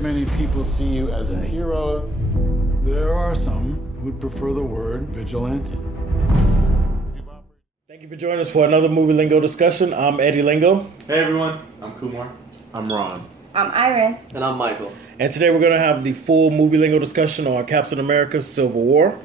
great many people see you as a hero. There are some who'd prefer the word vigilante. Thank you for joining us for another Movie Lingo discussion. I'm Eddie Lingo. Hey everyone, I'm Kumar. I'm Ron. I'm Iris. And I'm Michael. And today we're going to have the full Movie Lingo discussion on Captain America Civil War.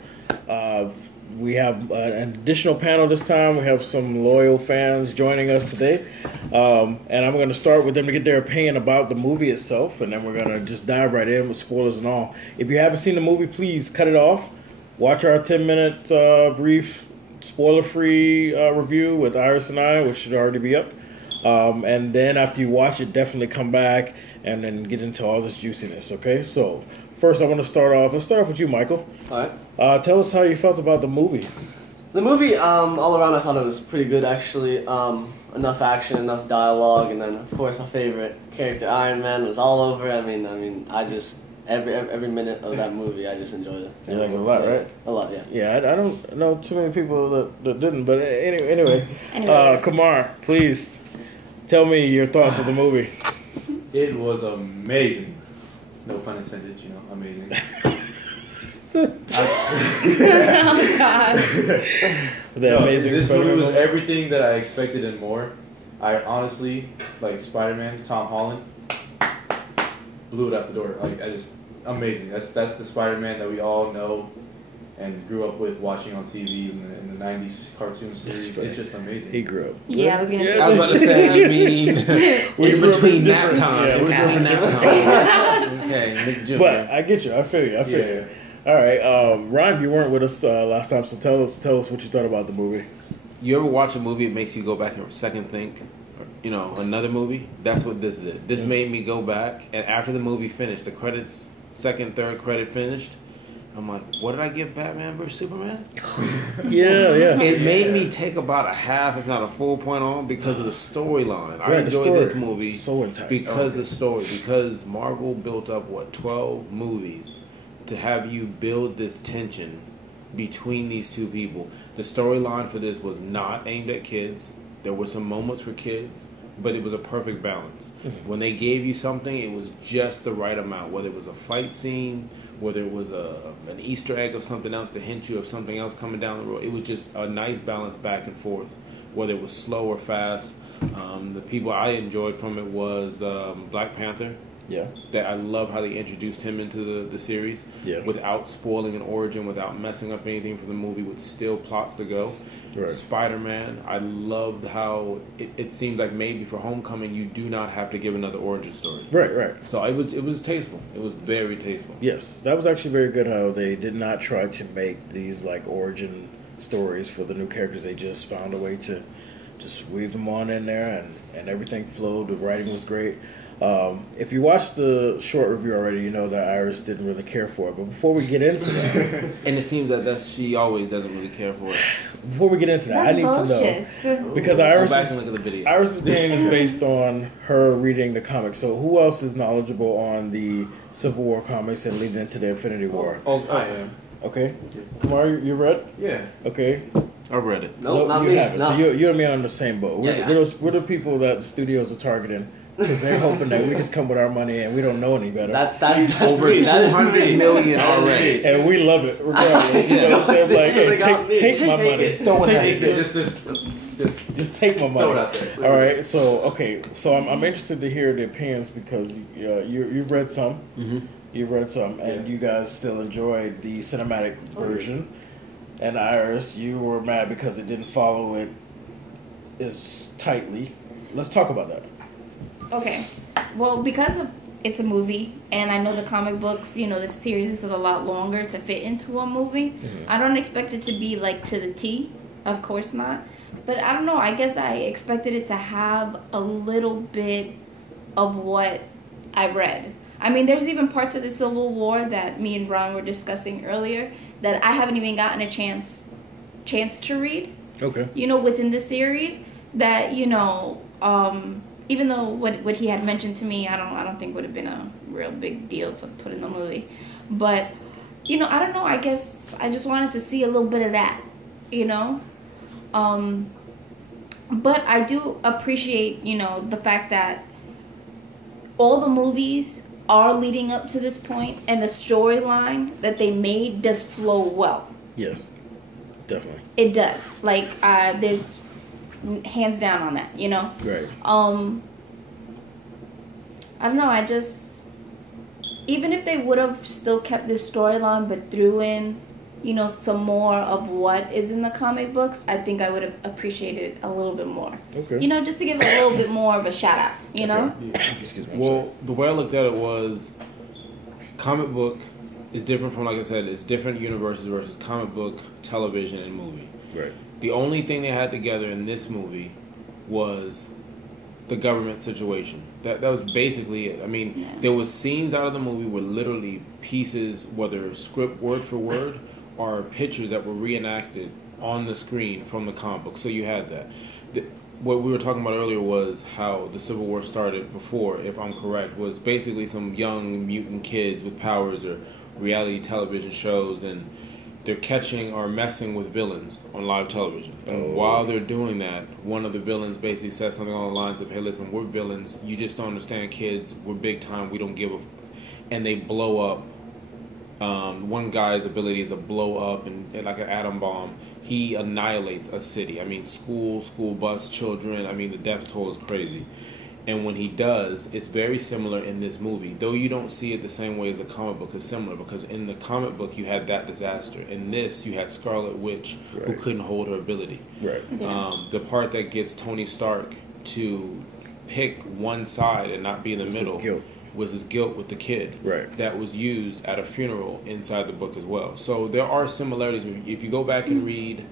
We have an additional panel this time. We have some loyal fans joining us today. And I'm going to start with them to get their opinion about the movie itself. And then we're going to just dive right in with spoilers and all. If you haven't seen the movie, please cut it off. Watch our 10-minute brief spoiler-free review with Iris and I, which should already be up. And then after you watch it, definitely come back and then get into all this juiciness, okay? So first I want to start off. Let's start off with you, Michael. All right. Tell us how you felt about the movie. The movie, all around, I thought it was pretty good, actually. Enough action, enough dialogue, and then, of course, my favorite character, Iron Man, was all over. I mean, I just every minute of that movie, I just enjoyed it. You like it a lot, right? A lot, yeah. Yeah, I don't know too many people that didn't, but anyway. Kumar, please tell me your thoughts of the movie. It was amazing. No pun intended, amazing. Oh God! This movie was everything that I expected and more. I honestly, like Spider-Man, Tom Holland, blew it out the door. Amazing. That's the Spider-Man that we all know and grew up with watching on TV in the 90s cartoon series. It's just amazing. He grew up. Yeah, I was gonna say. I was about to say, in between nap time. Yeah, in between nap time. Okay, but I get you. I feel you. All right, Ron, you weren't with us last time, so tell us what you thought about the movie. You ever watch a movie, it makes you go back and second think, another movie? That's what this did. This made me go back, and after the movie finished, the credits, second, third credit finished, I'm like, what did I give Batman vs. Superman? Yeah. It made me take about a half, if not a full point on, because of the storyline. I enjoyed this movie so intense. Because of the story. Because Marvel built up, 12 movies to have you build this tension between these two people. The storyline for this was not aimed at kids. There were some moments for kids, but it was a perfect balance. Mm-hmm. When they gave you something, it was just the right amount. Whether it was a fight scene, whether it was an Easter egg of something else to hint you of something else coming down the road, it was just a nice balance back and forth. Whether it was slow or fast, the people I enjoyed from it was Black Panther. Yeah, that I love how they introduced him into the series. Yeah, without spoiling an origin, without messing up anything for the movie, with still plots to go. Right. Spider-Man, I loved how it seemed like maybe for Homecoming you do not have to give another origin story. Right. So it was tasteful. It was very tasteful. Yes, that was actually very good. How they did not try to make these like origin stories for the new characters. They just found a way to just weave them on in there, and everything flowed. The writing was great. If you watched the short review already, you know that Iris didn't really care for it. But before we get into that, and it seems that she always doesn't really care for it. Before we get into that, I need to know because Iris's opinion is based on her reading the comics. So who else is knowledgeable on the Civil War comics and leading into the Infinity War? I am. Okay, Kumar, you read? Yeah. Okay. I've read it. No, not me. Haven't. No. So you and me are on the same boat. We're the people that the studios are targeting. Because they're hoping that we just come with our money and we don't know any better. That's over 200 million already. And we love it, regardless. You know what I'm saying? Like, hey, take my money. Just take my money. Throw it out there. All right, so I'm interested to hear the opinions because you've read some. Mm-hmm. You've read some, and you guys still enjoyed the cinematic version. And Iris, you were mad because it didn't follow it as tightly. Let's talk about that. Okay, well, because it's a movie, and I know the comic books, the series is a lot longer to fit into a movie. Mm-hmm. I don't expect it to be like to the T, of course not. But I don't know, I guess I expected it to have a little bit of what I read. I mean, there's even parts of the Civil War that me and Ron were discussing earlier that I haven't even gotten a chance to read. Okay. Within the series that, even though what he had mentioned to me, I don't think would have been a real big deal to put in the movie. But, I don't know, I guess I just wanted to see a little bit of that, But I do appreciate, the fact that all the movies are leading up to this point, and the storyline that they made does flow well. Yeah, definitely. It does. Like, there's hands down on that, you know? Right. I don't know, I just, even if they would have still kept this storyline but threw in, you know, some more of what is in the comic books, I think I would have appreciated a little bit more. Okay. You know, just to give it a little bit more of a shout out, you know? Excuse me. Well, the way I looked at it was, comic book is different from, like I said, it's different universes versus comic book, television, and movie. Right. The only thing they had together in this movie was the government situation. That was basically it. I mean, there was scenes out of the movie where literally pieces, whether script word for word, or pictures that were reenacted on the screen from the comic book. So you had that. What we were talking about earlier was how the Civil War started before, if I'm correct, was basically some young mutant kids with powers or reality television shows, and they're catching or messing with villains on live television. And while they're doing that, one of the villains basically says something along the lines of, hey, listen, we're villains. You just don't understand, kids. We're big time. We don't give a... And they blow up. One guy's ability is to blow up and like an atom bomb. He annihilates a city. I mean, school bus, children. I mean, the death toll is crazy. And when he does, it's very similar in this movie. Though you don't see it the same way as the comic book is similar, because in the comic book you had that disaster. In this, you had Scarlet Witch who couldn't hold her ability. Right. Yeah. The part that gets Tony Stark to pick one side and not be in the middle was his guilt with the kid. Right. That was used at a funeral inside the book as well. So there are similarities. If you go back and read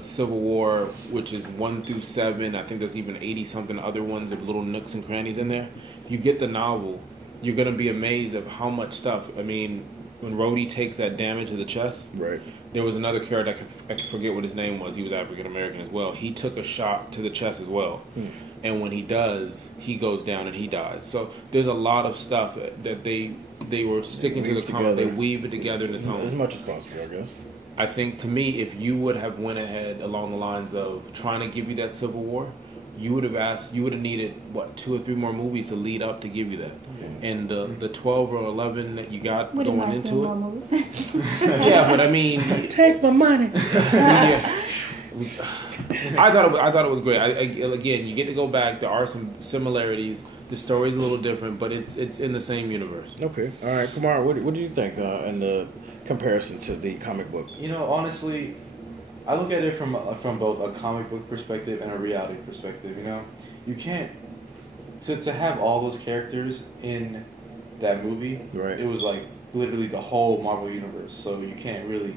Civil War, which is 1 through 7, I think there's even 80-something other ones of little nooks and crannies in there. If you get the novel, you're going to be amazed at how much stuff. I mean, when Rhodey takes that damage to the chest, right. There was another character, I can forget what his name was. He was African-American as well. He took a shot to the chest as well. And when he does, he goes down and he dies. So there's a lot of stuff that they were sticking to the comic. They weave it together in its own. As much as possible, I guess. I think, to me, if you would have went ahead along the lines of trying to give you that Civil War, you would have needed, 2 or 3 more movies to lead up to give you that. And the 12 or 11 that you got Wouldn't going mind into seeing it. more movies. Yeah, but I mean... Take my money. I thought it was great. Again, you get to go back. There are some similarities. The story's a little different, but it's in the same universe. Okay. All right, Kumar, what do you think in the comparison to the comic book? You know, honestly, I look at it from both a comic book perspective and a reality perspective. You know, you can't to have all those characters in that movie. Right. It was like literally the whole Marvel universe. So you can't really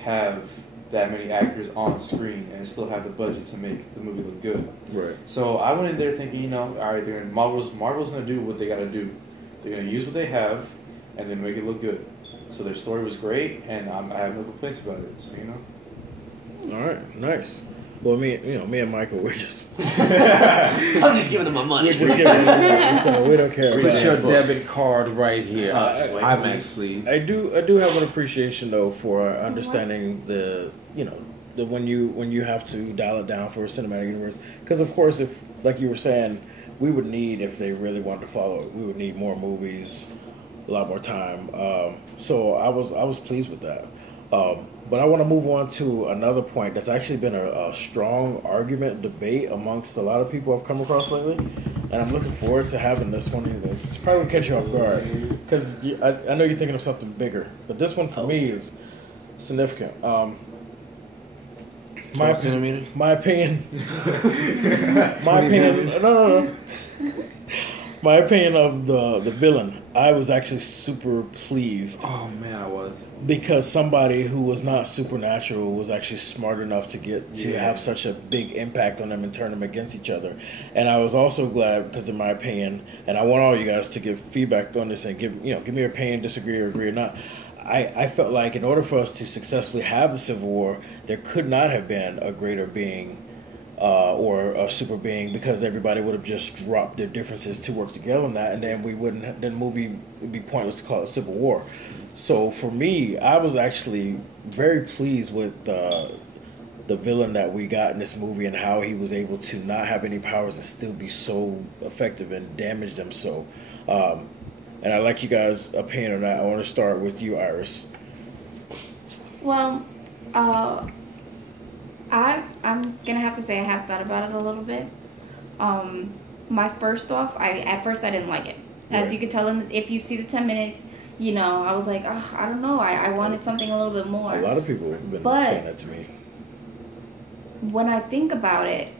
have that many actors on screen and still have the budget to make the movie look good. Right. So I went in there thinking, you know, all right, Marvel's going to do what they got to do. They're going to use what they have and then make it look good. So their story was great, and I have no complaints about it. So, you know. All right, nice. Well, me and Michael, we're just... I'm just giving them my money. We're just giving them money, so we don't care. Put your debit card right here. I'm actually... I do have an appreciation, though, for understanding the when you have to dial it down for a cinematic universe. Because, of course, if, like you were saying, we would need, if they really wanted to follow it, we would need more movies, a lot more time. So I was pleased with that. But I want to move on to another point that's actually been a strong argument, debate amongst a lot of people I've come across lately. And I'm looking forward to having this one. It's probably going to catch you off guard. Because I know you're thinking of something bigger. But this one, for me, is significant. My opinion. No. My opinion of the villain, I was actually super pleased. Oh man, I was. Because somebody who was not supernatural was actually smart enough to have such a big impact on them and turn them against each other. And I was also glad because, in my opinion, and I want all you guys to give feedback on this and give me your opinion, disagree or agree or not. I felt like in order for us to successfully have the Civil War, there could not have been a greater being or a super being, because everybody would have just dropped their differences to work together on that, and then the movie would be pointless to call it Civil War. So for me, I was actually very pleased with the villain that we got in this movie and how he was able to not have any powers and still be so effective and damage them so. And I'd like you guys' opinion on that. I want to start with you, Iris. Well, I'm gonna have to say I have thought about it a little bit. At first I didn't like it. As you could tell, if you see the 10 minutes, you know, I was like, oh, I don't know. I wanted something a little bit more. A lot of people have been saying that to me. When I think about it,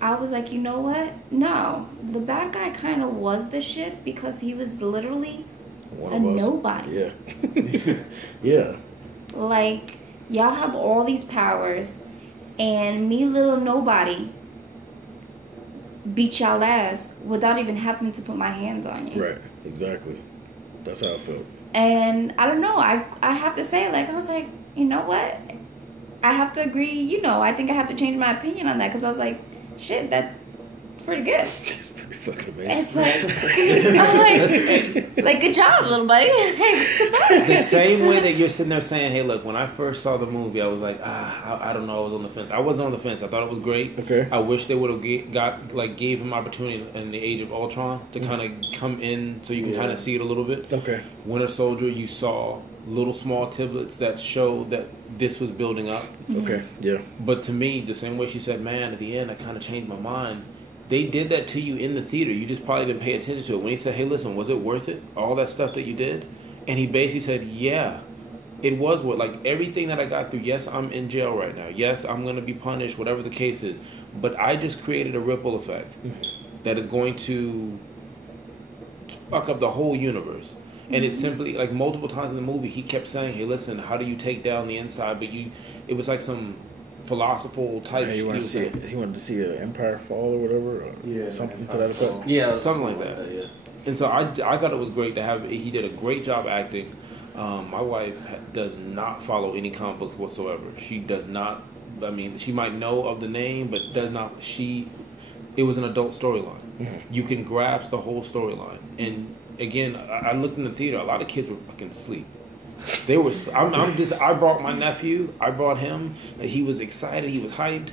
I was like, you know what? No, the bad guy kind of was the shit because he was literally a nobody. Yeah. Yeah. Like, y'all have all these powers, and me, little nobody, beat y'all ass without even having to put my hands on you. Right. Exactly. That's how I felt. And I don't know. I have to say, like, I was like, you know what? I have to agree. You know, I think I have to change my opinion on that because I was like, shit, that's pretty good. It's pretty fucking amazing. It's like good job, little buddy. The same way that you're sitting there saying, hey, look, when I first saw the movie, I was like, I don't know, I was on the fence. I wasn't on the fence. I thought it was great. Okay. I wish they would have gave him opportunity in the Age of Ultron to kind of come in so you can kind of see it a little bit. Okay. Winter Soldier, you saw little small tidbits that showed that this was building up. Okay, yeah. But to me, the same way she said, man, at the end, I kind of changed my mind. They did that to you in the theater. You just probably didn't pay attention to it. When he said, hey, listen, was it worth it? All that stuff that you did? And he basically said, yeah, it was worth. Like, everything that I got through, yes, I'm in jail right now. Yes, I'm going to be punished, whatever the case is. But I just created a ripple effect that is going to fuck up the whole universe. And it's simply, like, multiple times in the movie, he kept saying, hey, listen, how do you take down the inside? But it was like some philosophical type shit. He wanted to see an empire fall or whatever, or something to that effect. Yeah, something like that. Yeah. And so I thought it was great to have. He did a great job acting. My wife does not follow any comic books whatsoever. She does not. I mean, she might know of the name, but does not. It was an adult storyline. You can grasp the whole storyline. And again, I looked in the theater. A lot of kids were fucking asleep. They were. I brought my nephew. I brought him. He was excited. He was hyped.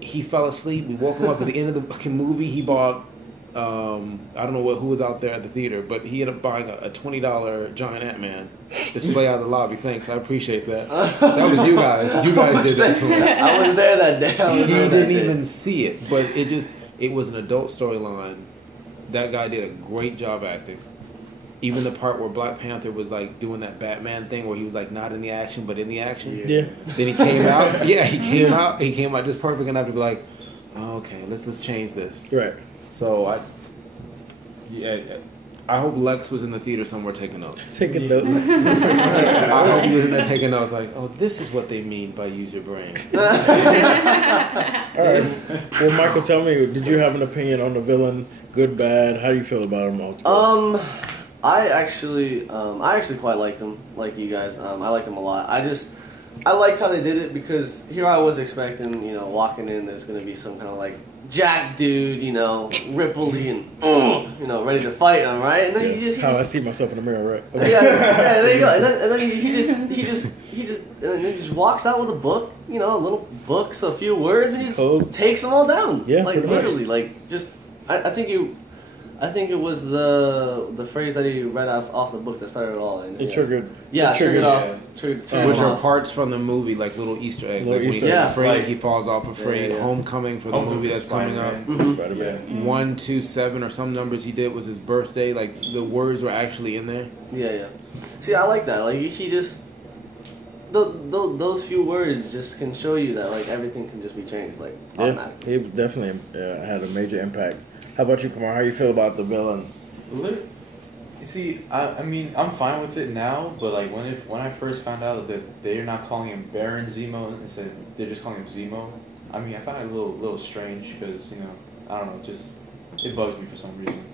He fell asleep. We woke him up at the end of the fucking movie. He bought. I don't know who was out there at the theater, but he ended up buying a $20 giant Ant-Man display out of the lobby. Thanks, I appreciate that. That was you guys. You guys did that to him. I was there that day. He didn't even see it, but it was an adult storyline. That guy did a great job acting. Even the part where Black Panther was like doing that Batman thing where he was like not in the action but in the action. Yeah. Then he came out. Yeah, he came out. He came out just perfect enough to be like, oh, okay, let's change this. Right. So I hope Lex was in the theater somewhere taking notes. Taking notes. I hope he was in there taking notes like, oh, this is what they mean by use your brain. All right. Well, Michael, tell me, did you have an opinion on the villain? Good, bad? How do you feel about him altogether? I actually quite liked him, like you guys. I liked him a lot. I liked how they did it because here I was expecting, walking in, there's gonna be some kind of like jack dude, Ripley and ready to fight him, right? And then I see myself in the mirror, right? Okay. Yeah, there you go. And then he just walks out with a book, a little book, so a few words, and he just takes them all down. Yeah, like literally, like just. I think it was the phrase that he read off the book that started it all. And, it triggered. Yeah, triggered off. Which are parts from the movie, like little Easter eggs. Like when he's afraid, he falls off afraid. Yeah. Homecoming for the movie that's coming up. Spider-Man. 127 or some numbers he did was his birthday. Like the words were actually in there. Yeah. See, I like that. Like he just. Those few words just can show you that like everything can just be changed like automatically. He definitely had a major impact. How about you, Kamar? How you feel about the villain? See, I mean, I'm fine with it now, but like when I first found out that they're not calling him Baron Zemo instead, they're just calling him Zemo. I mean, I found it a little strange because I don't know, just it bugs me for some reason.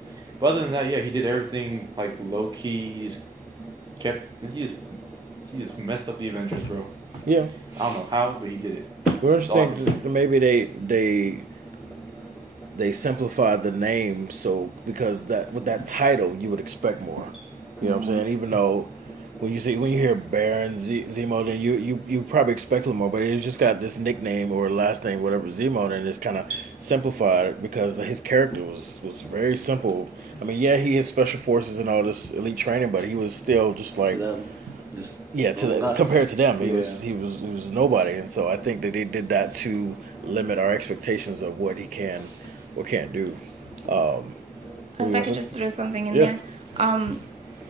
But other than that, yeah, he did everything like low key. He just messed up the Avengers, bro. Yeah. I don't know how, but he did it. We're interesting. Maybe they simplified the name because with that title you would expect more. You know what I'm saying? Even though when you hear Baron Zemo, then you probably expect a little more, but he just got this nickname or last name, whatever, Zemo, and it's kind of simplified because his character was very simple. I mean, yeah, he has special forces and all this elite training, but he was still just like compared to them, he was nobody, and so I think that they did that to limit our expectations of what he can or can't do. If I could just throw something in there.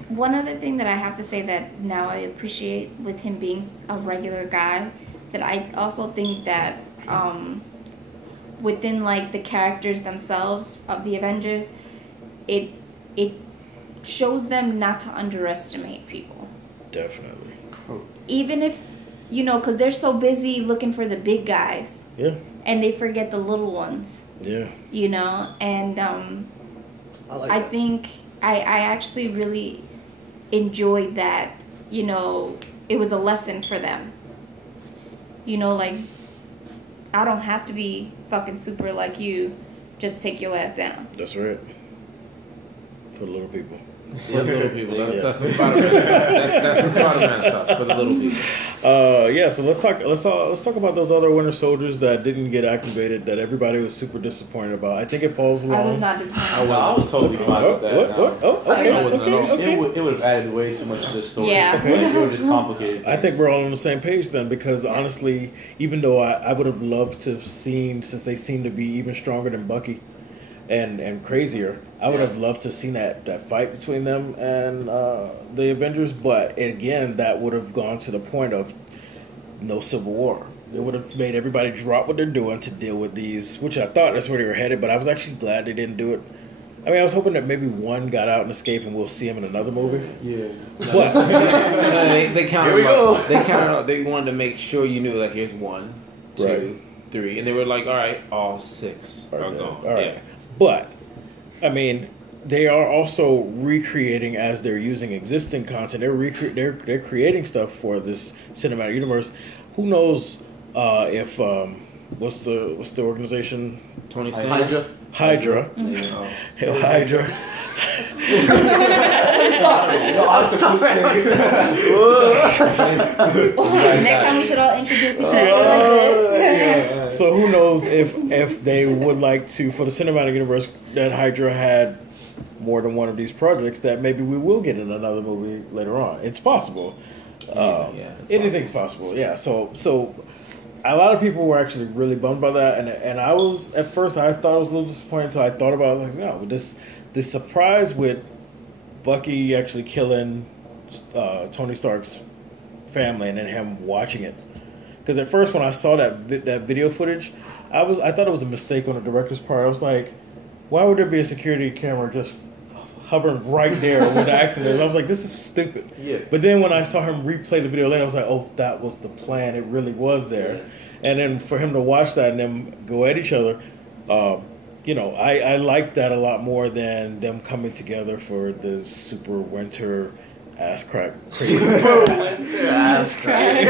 One other thing that I have to say that now I appreciate with him being a regular guy, that I also think that within like the characters themselves of the Avengers, it shows them not to underestimate people. Definitely. Even if, because they're so busy looking for the big guys. Yeah. And they forget the little ones. Yeah. And I think I actually really enjoyed that, it was a lesson for them. Like, I don't have to be fucking super like you, just take your ass down. That's right. For the little people. For the little people. That's the Spider-Man stuff. That's the Spider-Man stuff for the little people. So let's talk about those other Winter Soldiers that didn't get activated that everybody was super disappointed about. I think it falls along. I was not disappointed. I was totally fine with that. Okay. It would have added way too much to the story. Yeah. It would have just complicated things. I think we're all on the same page then, because honestly, even though I would have loved to have seen, since they seem to be even stronger than Bucky and crazier, I would have loved to have seen that fight between them and the Avengers, but again, that would have gone to the point of no Civil War. It would have made everybody drop what they're doing to deal with these, which I thought that's where they were headed, but I was actually glad they didn't do it. I mean, I was hoping that maybe one got out and escaped and we'll see him in another movie. Yeah. But they counted up. They counted up. They wanted to make sure you knew, like, here's 1, 2, 3. And they were like, all right, all 6 are gone. All right. Yeah. But, I mean, they are also recreating as they're using existing content. They're creating stuff for this cinematic universe. Who knows if what's the organization? Tony Stark. Hydra. Mm-hmm. Hydra. Next time we should all introduce each other like this. So who knows if they would like to, for the cinematic universe, that Hydra had more than one of these projects, that maybe we will get in another movie later on. It's possible. Anything's possible. Yeah. So a lot of people were actually really bummed by that, and I was at first I thought I was a little disappointed. So I thought about it, like, this surprise with Bucky actually killing Tony Stark's family and then him watching it. Because at first when I saw that video footage, I thought it was a mistake on the director's part. I was like, why would there be a security camera just hovering right there where the accident is? I was like, this is stupid. Yeah. But then when I saw him replay the video later, I was like, oh, that was the plan. It really was there. Yeah. And then for him to watch that and then go at each other, I like that a lot more than them coming together for the super winter ass crack. Super winter ass crack.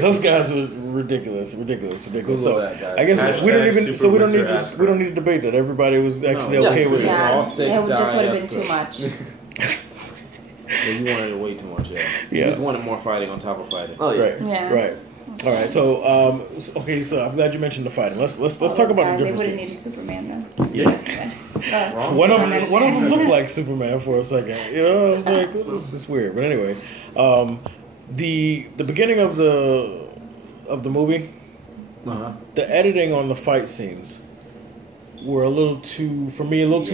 Those guys were ridiculous. So that, I guess we don't need to debate that. Everybody was actually okay with it. Yeah, All 6 it just would have been that's too good. much. Yeah, you wanted way too much. Yeah. You just wanted more fighting on top of fighting. Oh yeah. Right. All right. So so I'm glad you mentioned the fighting. Let's talk about the They differences. would have needed Superman though. Yeah. One of them looked like Superman for a second. I was like, this is weird. But anyway, the beginning of the movie, the editing on the fight scenes were a little too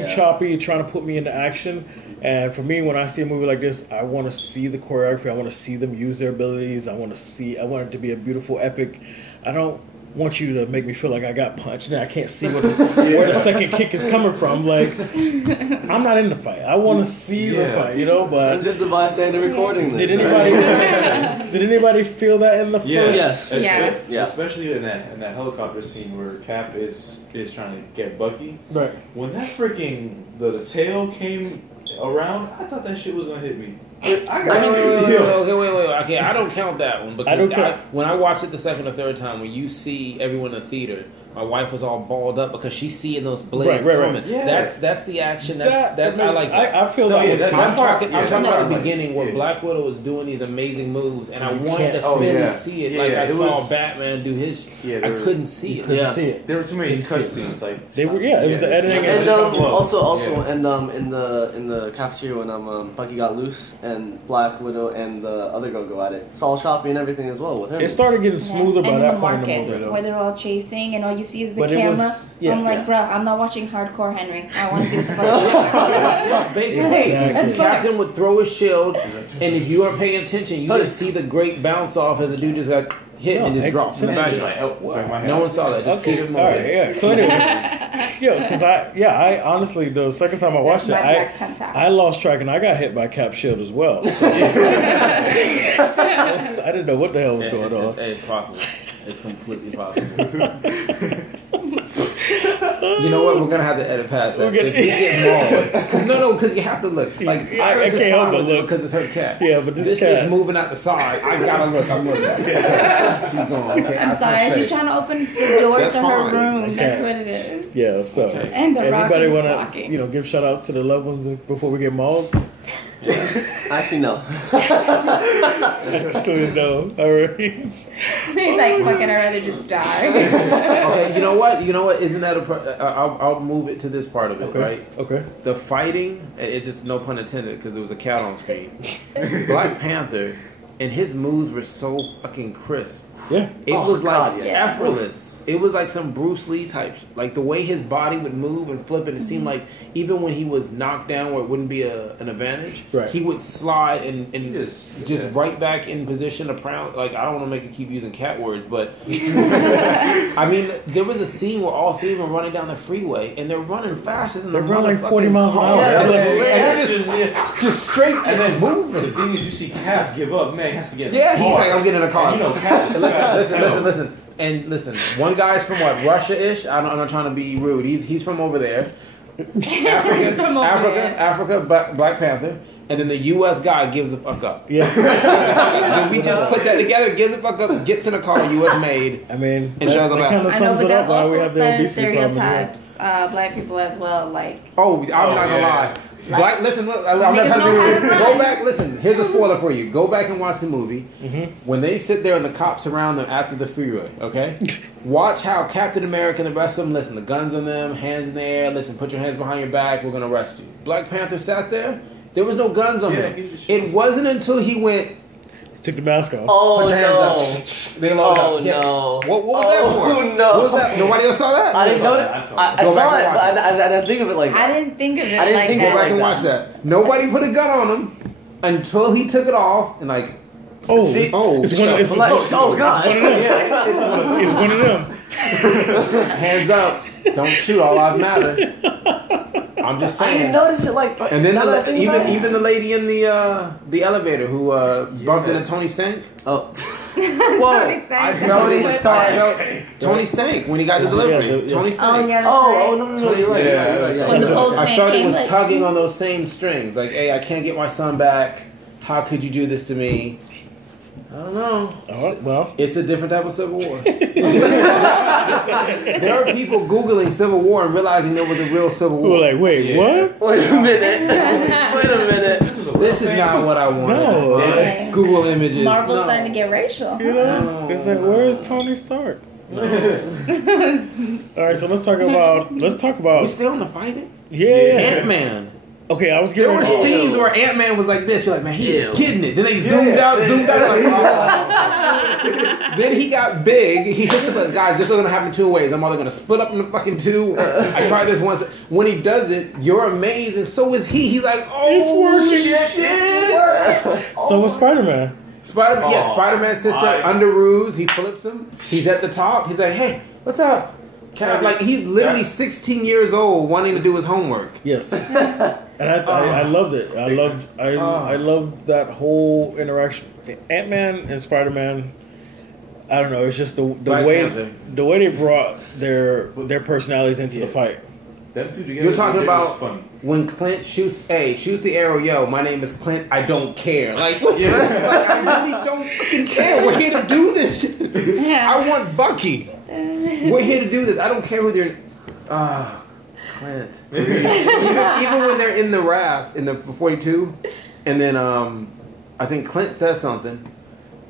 choppy, trying to put me into action. And for me, when I see a movie like this, I want to see the choreography. I want to see them use their abilities. I want it to be a beautiful epic. I don't want you to make me feel like I got punched and I can't see where the second kick is coming from. Like, I'm not in the fight. I want to see the fight, But I'm just the bystander recording this. Did anybody feel that in the first? Yes. Especially in that helicopter scene where Cap is trying to get Bucky. Right. When that freaking the tail came around, I thought that shit was gonna hit me. Wait. Okay, I don't count that one because when I watch it the second or third time, when you see everyone in the theater, My wife was all balled up because she's seeing those blades Right. coming. Yeah. That's the action. That I like. That. I feel that. I'm talking about the like, beginning where Black Widow was doing these amazing moves, and I You wanted to can't- really see it. Yeah, like yeah, I it saw was- Batman do his. Yeah, I couldn't see it. Couldn't see it. There were too many Couldn't see it. cutscenes. Like They were. Yeah, it was the editing. And also Yeah. in the cafeteria when Bucky got loose and Black Widow and the other girl go at it. Saw shopping and everything as well with him. It started getting smoother by and that the point in the market, movie, though. where they're all chasing and all you see is the But it camera. was- yeah. I'm like, Yeah. bro, I'm not watching hardcore Henry. I want to see what the fuck. Basically, Exactly. the captain would throw his shield, and if you aren't paying attention, you just see the great bounce off as a dude just got hit and just drops in the back. No one saw that. Just keep it moving. All right, yeah. So anyway, because I honestly, the second time I watched it, That's my Black Panther. I lost track and I got hit by Cap Shield as well. So, I didn't know what the hell was going on. It's possible. It's completely possible. You know what? We're gonna have to edit past that. If we get mauled, because you have to look. Like Yeah, I Iris is can't help fine but with it look. because it's her cat. Yeah, but this shit's cat- moving out the side. I gotta look. I'm looking. She's going. Okay, I'm sorry, she's trying to open the door That's to her fine. room. Okay. That's what it is. Yeah. So Okay. And the rock anybody is want blocking. to give shout outs to the loved ones before we get mauled? Actually, no. Actually, no. All right. He's like, fucking, I'd rather just die. Okay, you know what? Isn't that I'll move it to this part of it, Okay. right? Okay. The fighting, it's just no pun intended because there was a cat on screen. Black Panther, and his moves were so fucking crisp. Yeah. It was God, like yeah. effortless. It was like some Bruce Lee type. Like the way his body would move and flip, and it seemed like even when he was knocked down, where it wouldn't be an advantage, Right. he would slide and just yeah. right back in position to proud. Like I don't want to make it keep using cat words, but I mean, there was a scene where all three of them running down the freeway, and they're running faster than They the run like motherfucking 40 miles an car. hour. Yeah, Yeah. and they're just straight, And just then moving. The thing is, you see Cap give up. Man, he has to get in Yeah, the he's car. like, I'm getting in a car. And you know, Cap is fast as hell. Listen. And listen, one guy's from what, Russia-ish? I'm not trying to be rude. He's from over there. Africa, Black Panther. And then the U.S. guy gives a fuck up. Yeah. Then we just put that together, gives a fuck up, gets in a car, U.S. made. I mean, And shows that them kind out. of I know, sums but it up that why we also have the obesity problem in the US. stereotypes black people as well. Like, Oh, I'm not gonna yeah. lie. Black, listen, look, I'm not Niggas trying to know be how to rude. run. Go back, listen, here's a spoiler for you. Go back and watch the movie. Mm-hmm. When they sit there and the cops surround them after the freeway, okay? Watch how Captain America and the rest of them, listen, the guns on them, hands in the air, listen, put your hands behind your back, we're gonna arrest you. Black Panther sat there, there was no guns on Yeah, him. he just- It wasn't until he went, Took the mask off. Oh put your hands no. up. They loaded Oh up. Yeah. no. What was that for? Oh no. What was that? Nobody else saw that? I didn't know that. it. I saw I it. Go saw back it, and but watch I didn't think of it like that. I didn't think of it I didn't like think that. Go back and like watch that. Nobody put a gun on him until he took it off and like, Oh, See? it's one of Oh god. it's one of them. hands up, don't shoot, all lives matter. I'm just I saying. didn't notice it like. And then now that I think about it. even the lady in the elevator who bumped into Tony Stank. Oh. Tony Stank. I felt Tony it. Stark. Tony Stank when he got the delivery. Yeah, yeah. Tony Oh, Stank. yeah. Oh no, Tony you're right. Stank. Yeah. When the Yeah. postman I felt it came, was like, tugging on those same strings. Like, hey, I can't get my son back. How could you do this to me? I don't know. Well, It's a different type of Civil War. There are people Googling Civil War and realizing there was a real Civil we were War. like, wait, what? Wait a minute. Wait a minute. This is not what I wanted. No. Yeah. Google images. Marvel's No. starting to get racial. You know, it's like, where's Tony Stark? All right, so let's talk about. We still on the fighting? Yeah. Ant-Man. Okay, I was There getting. were scenes where Ant-Man was like this. You're like, man, he's Ew. getting it. Then they zoomed out. Then he got big. He hits the guys. This is gonna happen two ways. I'm either gonna split up into fucking two. I tried this once. When he does it, you're amazed, and so is he. He's like, oh, It's working. shit. So was Spider-Man. Spider-Man, yeah, Oh, Spider-Man's sister under ruse. He flips him. He's at the top. He's like, hey, what's up? Like he's literally 16 years old, wanting to do his homework. Yes. And I loved it. I loved that whole interaction. Ant-Man and Spider-Man. I don't know. It's just the Black way Panther. the way they brought their personalities into the fight. Them two together. You're talking it was about funny. when Clint shoots the arrow. Yo, my name is Clint. I don't care. Like, like, I really don't fucking care. We're here to do this. Shit. I want Bucky. We're here to do this. I don't care who they're. Clint. Even when they're in the raft in the 42, and then I think Clint says something.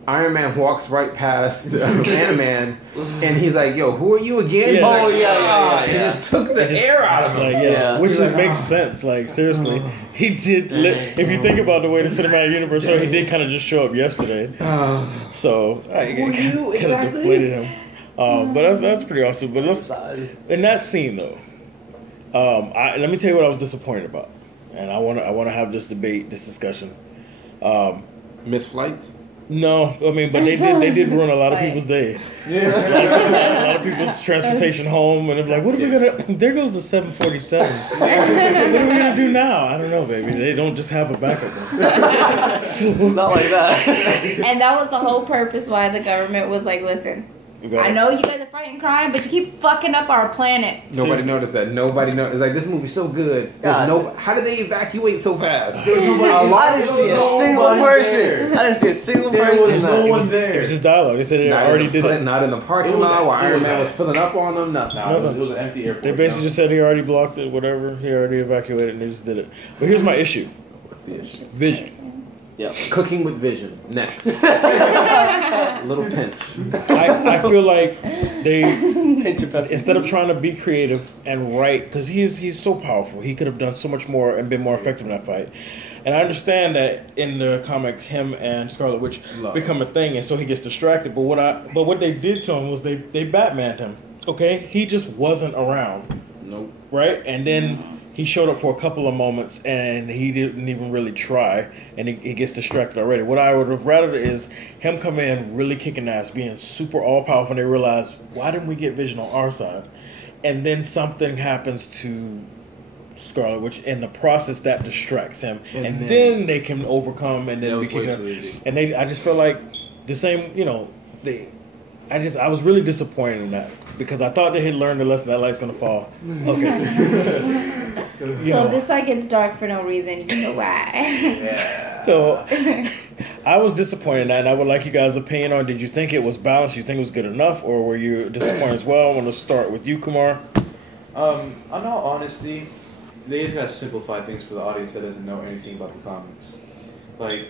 Iron Man walks right past Ant-Man, and he's like, "Yo, who are you again?" Yeah. Oh yeah. He just took the air out of him. Like, which He's makes sense. Like seriously, he did. If you think about the way the cinematic universe, he did kind of just show up yesterday. So I kind of deflated him. But that's pretty awesome. But let's in that scene though. Let me tell you what I was disappointed about, and I want to have this debate, this discussion. Missed flights. No, I mean, but they did ruin a lot of people's day. Yeah, a lot of people's transportation home, and they're like, "What are we gonna?" There goes the 747. What are we gonna do now? I don't know, baby. They don't just have a backup. Not like that. And that was the whole purpose why the government was like, "Listen, I know you guys are fighting crime, but you keep fucking up our planet." Nobody noticed that. Nobody noticed. It's like, this movie's so good. How did they evacuate so fast? I didn't see a single person. I didn't see a single person. No one there. It was just dialogue. They said they already did it. Not in the parking lot while Iron Man was filling up on them. Nothing. It was an empty airport. They basically just said he already blocked it, whatever. He already evacuated, and they just did it. But here's my issue. What's the issue? Vision. Yep. Cooking with vision. Next. Little pinch. I feel like they, instead of trying to be creative and write, because he's so powerful, he could have done so much more and been more effective in that fight. And I understand that in the comic, him and Scarlet Witch become a thing, and so he gets distracted. But what they did to him was they Batmaned him. Okay, he just wasn't around. Nope. Right, and then he showed up for a couple of moments, and he didn't even really try, and he gets distracted already. What I would have rather is him come in really kicking ass, being super all-powerful, and they realize, why didn't we get Vision on our side? And then something happens to Scarlet Witch in the process that distracts him, and then they can overcome, and then we can. And I just feel like the same, I was really disappointed in that because I thought they had learned the lesson that light's gonna fall. Okay. So if this side gets dark for no reason, you know why. Yeah. So I was disappointed in that, and I would like you guys' opinion on, did you think it was balanced? You think it was good enough, or were you disappointed as well? I want to start with you, Kumar. In all honesty, they just gotta simplify things for the audience that doesn't know anything about the comics. Like,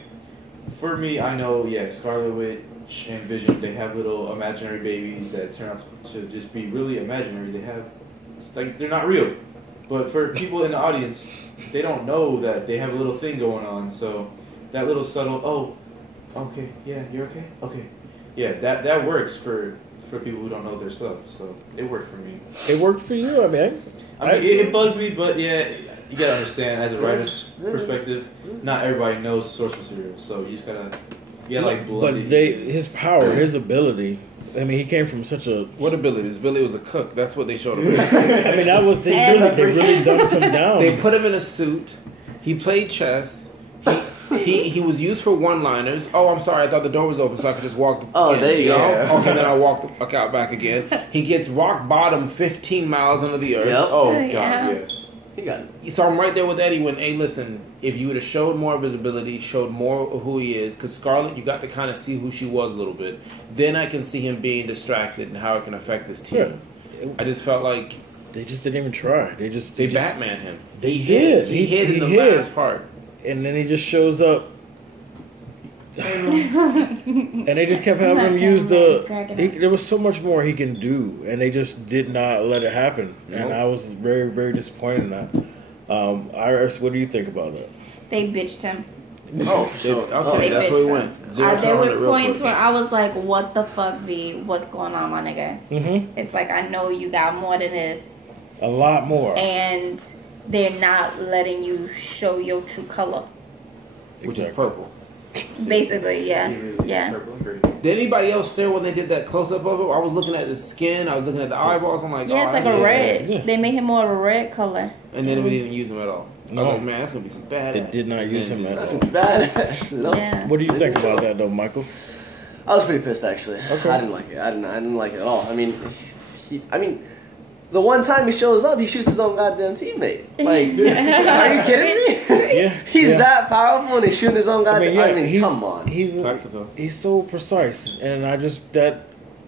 for me, I know, Scarlet Witch and Vision, they have little imaginary babies that turn out to just be really imaginary. It's like they're not real. But for people in the audience, they don't know that they have a little thing going on. So that little subtle, okay, yeah, you're okay? Okay. Yeah, that works for people who don't know their stuff. So it worked for me. It worked for you? I mean, it bugged me, but yeah, you gotta understand, as a writer's perspective, not everybody knows source material. So you just gotta like blood. But his power, his ability. I mean, he came from such a... What ability? His ability was a cook. That's what they showed him. I mean, that was... They really dumped him down. They put him in a suit. He played chess. He was used for one-liners. Oh, I'm sorry. I thought the door was open so I could just walk. Oh, there you go. Okay, then I walked out back again. He gets rock bottom 15 miles under the earth. Yep. Oh, God, yes. You got it. So I'm right there with Eddie when, hey, listen, if you would have showed more of his ability, showed more of who he is, because Scarlet, you got to kind of see who she was a little bit, then I can see him being distracted and how it can affect his team. Yeah. I just felt like... They just didn't even try. They Batmaned him. They did. He hid in the last part. And then he just shows up. And they just kept having him use there was so much more he can do, and they just did not let it happen. Nope. And I was very, very disappointed in that. Iris, what do you think about that? They bitched him. Oh, okay, that's where we went. There were points where I was like, what the fuck, V? What's going on, my nigga? Mm-hmm. It's like, I know you got more than this. A lot more. And they're not letting you show your true color. Which is purple. Basically, yeah. Did anybody else stare when they did that close-up of it? I was looking at the skin, I was looking at the eyeballs, I'm like, yeah, it's like a red. Yeah. They made him more of a red color. And then we didn't use him at all. I was like, man, that's going to be some bad. They did not use him at all. That's some bad. No. Yeah. What do you think about that, though, Michael? I was pretty pissed, actually. Okay. I didn't like it. I didn't like it at all. I mean, the one time he shows up, he shoots his own goddamn teammate. Like, are you kidding me? Yeah. He's that powerful and he's shooting his own goddamn... I mean, come on. He's so precise. And I just...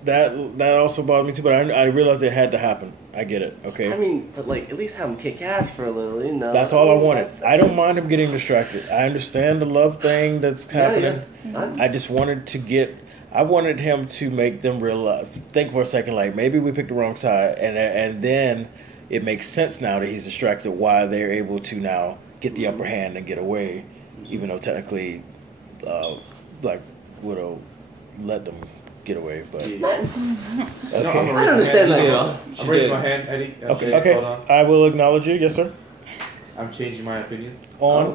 that also bothered me too. But I realized it had to happen. I get it. Okay. I mean, but like at least have him kick ass for a little, you know. That's all I wanted. I don't mind him getting distracted. I understand the love thing that's happening. Yeah. I just wanted to get. I wanted him to make them realize. Think for a second, like maybe we picked the wrong side, and then it makes sense now that he's distracted. Why they're able to now get the upper hand and get away, even though technically, Black Widow let them get away. But okay. I don't understand that. I'm raising my hand, Eddie. Okay. Hold on. I will acknowledge you. Yes, sir. I'm changing my opinion On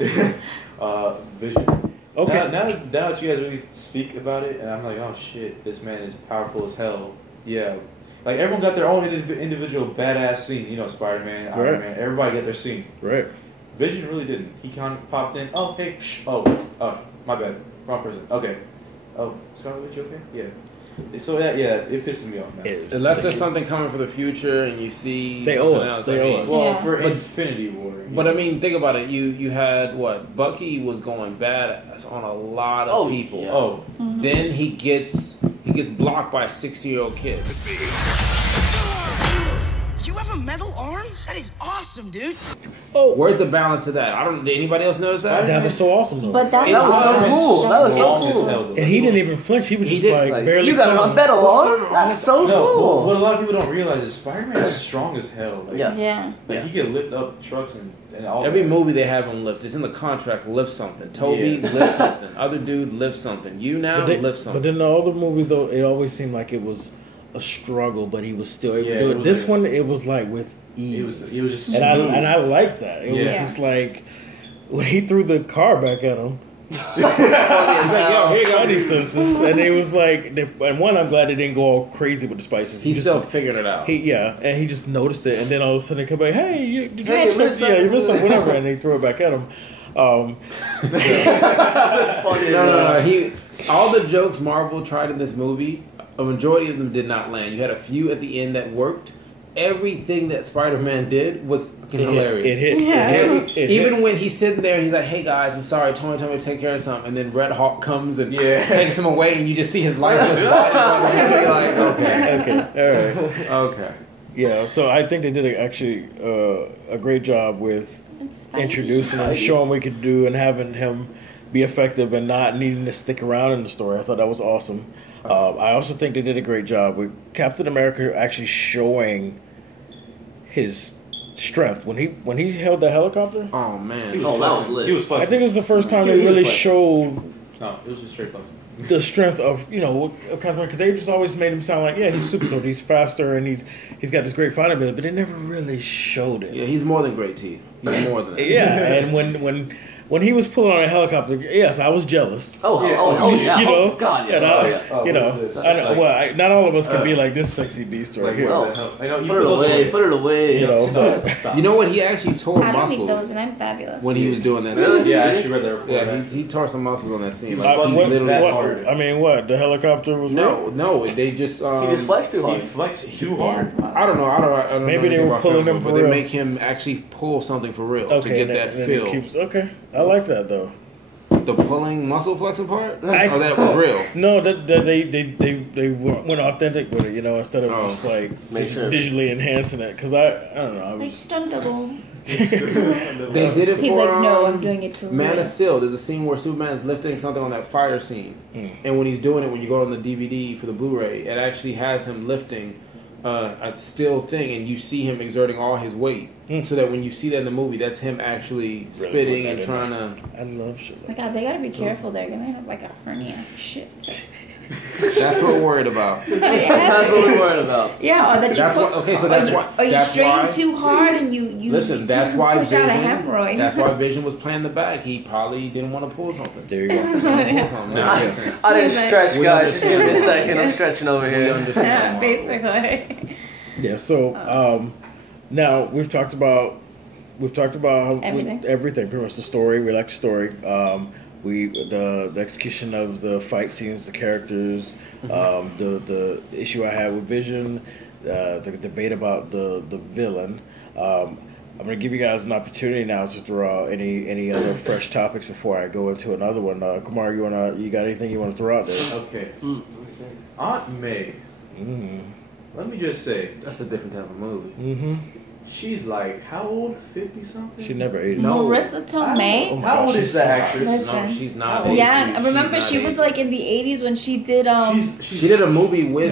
Vision. Okay. Now that you guys really speak about it, and I'm like, oh shit, this man is powerful as hell. Yeah. Like, everyone got their own individual badass scene. You know, Spider-Man, Iron Man, everybody got their scene. Right. Vision really didn't. He kind of popped in. Oh, hey, oh, my bad. Wrong person. Okay. Oh, Scarlet Witch, you okay? Yeah. So, it pisses me off now. Unless there's something coming for the future and you see They owe us. Well, for Infinity War. But I mean, think about it. You had what? Bucky was going bad on a lot of people. Yeah. Oh, then he gets blocked by a 60-year-old kid. You have a metal arm? That is awesome, dude. Oh, where's the balance of that? Did anybody else notice that? That was so awesome, though. But that was so cool. That was so cool. And he didn't even flinch. He was just like barely. You got a metal arm? That's so cool. What a lot of people don't realize is Spider-Man is strong as hell. Like, Yeah. Like, he can lift up trucks and all Every that. movie they have him lift. It's in the contract. Lift something. Toby lift something. Other dude lift something. You now lift something. But then the other movies, though, it always seemed like it was a struggle, but he was still able to do it. Was This one, it was like with ease. It was just smooth. and I like that. It was just like when he threw the car back at him. He's like, yo, here you go. Spidey senses, and it was like, and one, I'm glad they didn't go all crazy with the spices. He's still figuring it out. And he just noticed it, and then all of a sudden they come back, hey, you dropped you something, missed something. you missed something, whatever, and they throw it back at him. No. All the jokes Marvel tried in this movie, a majority of them did not land. You had a few at the end that worked. Everything that Spider-Man did was fucking hilarious. It hit. Even when he's sitting there, he's like, "Hey guys, I'm sorry, Tony told me to take care of something," and then Red Hawk comes and takes him away, and you just see his lifeless body. You're like, okay, all right, okay. Yeah, so I think they did a great job with introducing him, showing what we could do, and having him be effective and not needing to stick around in the story. I thought that was awesome. I also think they did a great job with Captain America actually showing his strength when he held the helicopter. Oh man! That was lit. He was flexing. I think it was the first time they really showed No, it was just straight flexing. the strength of Captain America, because they just always made him sound like he's super soldier, he's faster, and he's got this great fighting ability, but they never really showed it. Yeah, he's more than great teeth. He's more than that. Yeah, and when he was pulling on a helicopter, yes, I was jealous. Yeah. God, yes. I know. Well, not all of us can be like this sexy beast right here. I know. Put it away. But, you know what? He actually tore I don't need those, muscles and I'm fabulous. when he was doing that. Really? Scene. Yeah, I actually read that. Yeah, he tore some muscles on that scene. Like, what, he literally hard. I mean, what? The helicopter was No, they just he just flexed too He hard. flexed too hard. I don't know. Maybe they were pulling him for but they real. make him actually pull something for real to get that feel. Okay, I like that though. The pulling muscle flexing part, or that was real. No, that they went authentic with it, instead of just like digitally enhancing it. Because I don't know. Like Stuntable. They did it He's for like, no, I'm doing it for Man real. of Steel. There's a scene where Superman is lifting something on that fire scene, and when he's doing it, when you go on the DVD for the Blu-ray, it actually has him lifting a steel thing, and you see him exerting all his weight, so that when you see that in the movie, that's him actually spitting and trying to. I love shit. Oh my God, they gotta be careful. They're gonna have like a hernia. Shit. That's what we're worried about. That's what we're worried about. Yeah, or that you That's put, why. Okay, so that's why. or you that's strain why, too hard and you listen. That's why push out a Vision. hemorrhoid. That's why Vision was playing the back. He probably didn't want to pull something. There you go. Pull something. That makes sense. I didn't stretch, We guys. Just give me a understand. second. I'm stretching over We here. understand. Basically. Yeah. So now we've talked about how everything, pretty much the story. We like the story. The execution of the fight scenes, the characters, the issue I had with Vision, the debate about the villain. I'm gonna give you guys an opportunity now to throw out any other fresh topics before I go into another one. Kumar, you got anything you want to throw out there? Okay. Aunt May Let me just say, That's a different type of movie. Mm-hmm. she's like, how old? 50 something? She never ate it. No. Marissa Tomei. How old is the actress? Listen. No, she's not. Yeah, I remember She's she not was Asian. like in the 80s when she did She did a movie with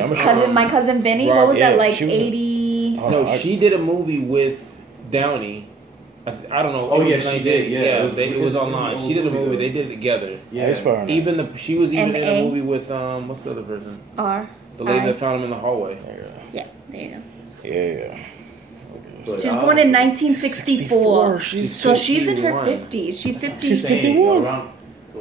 my cousin Vinny. Rob, What was that yeah, like she was 80? No, she did a movie with Downey. I don't know. Oh, It was yeah, she did, yeah. it was online. She did a movie. They did it together. Yeah. Even she was even in a M.A. movie with what's the other person? R. The lady that found him in the hallway. Yeah, there you go. Yeah. But She was born in 1964. 64, So she's in her 51. 50s. She's 50. She's 51.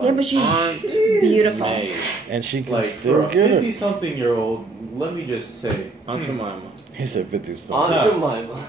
Yeah, but she's Aunt beautiful. May. And she can Like, still for a get it. 50-something-year-old, let me just say, Aunt Jemima. He said 50 something. Aunt Jemima.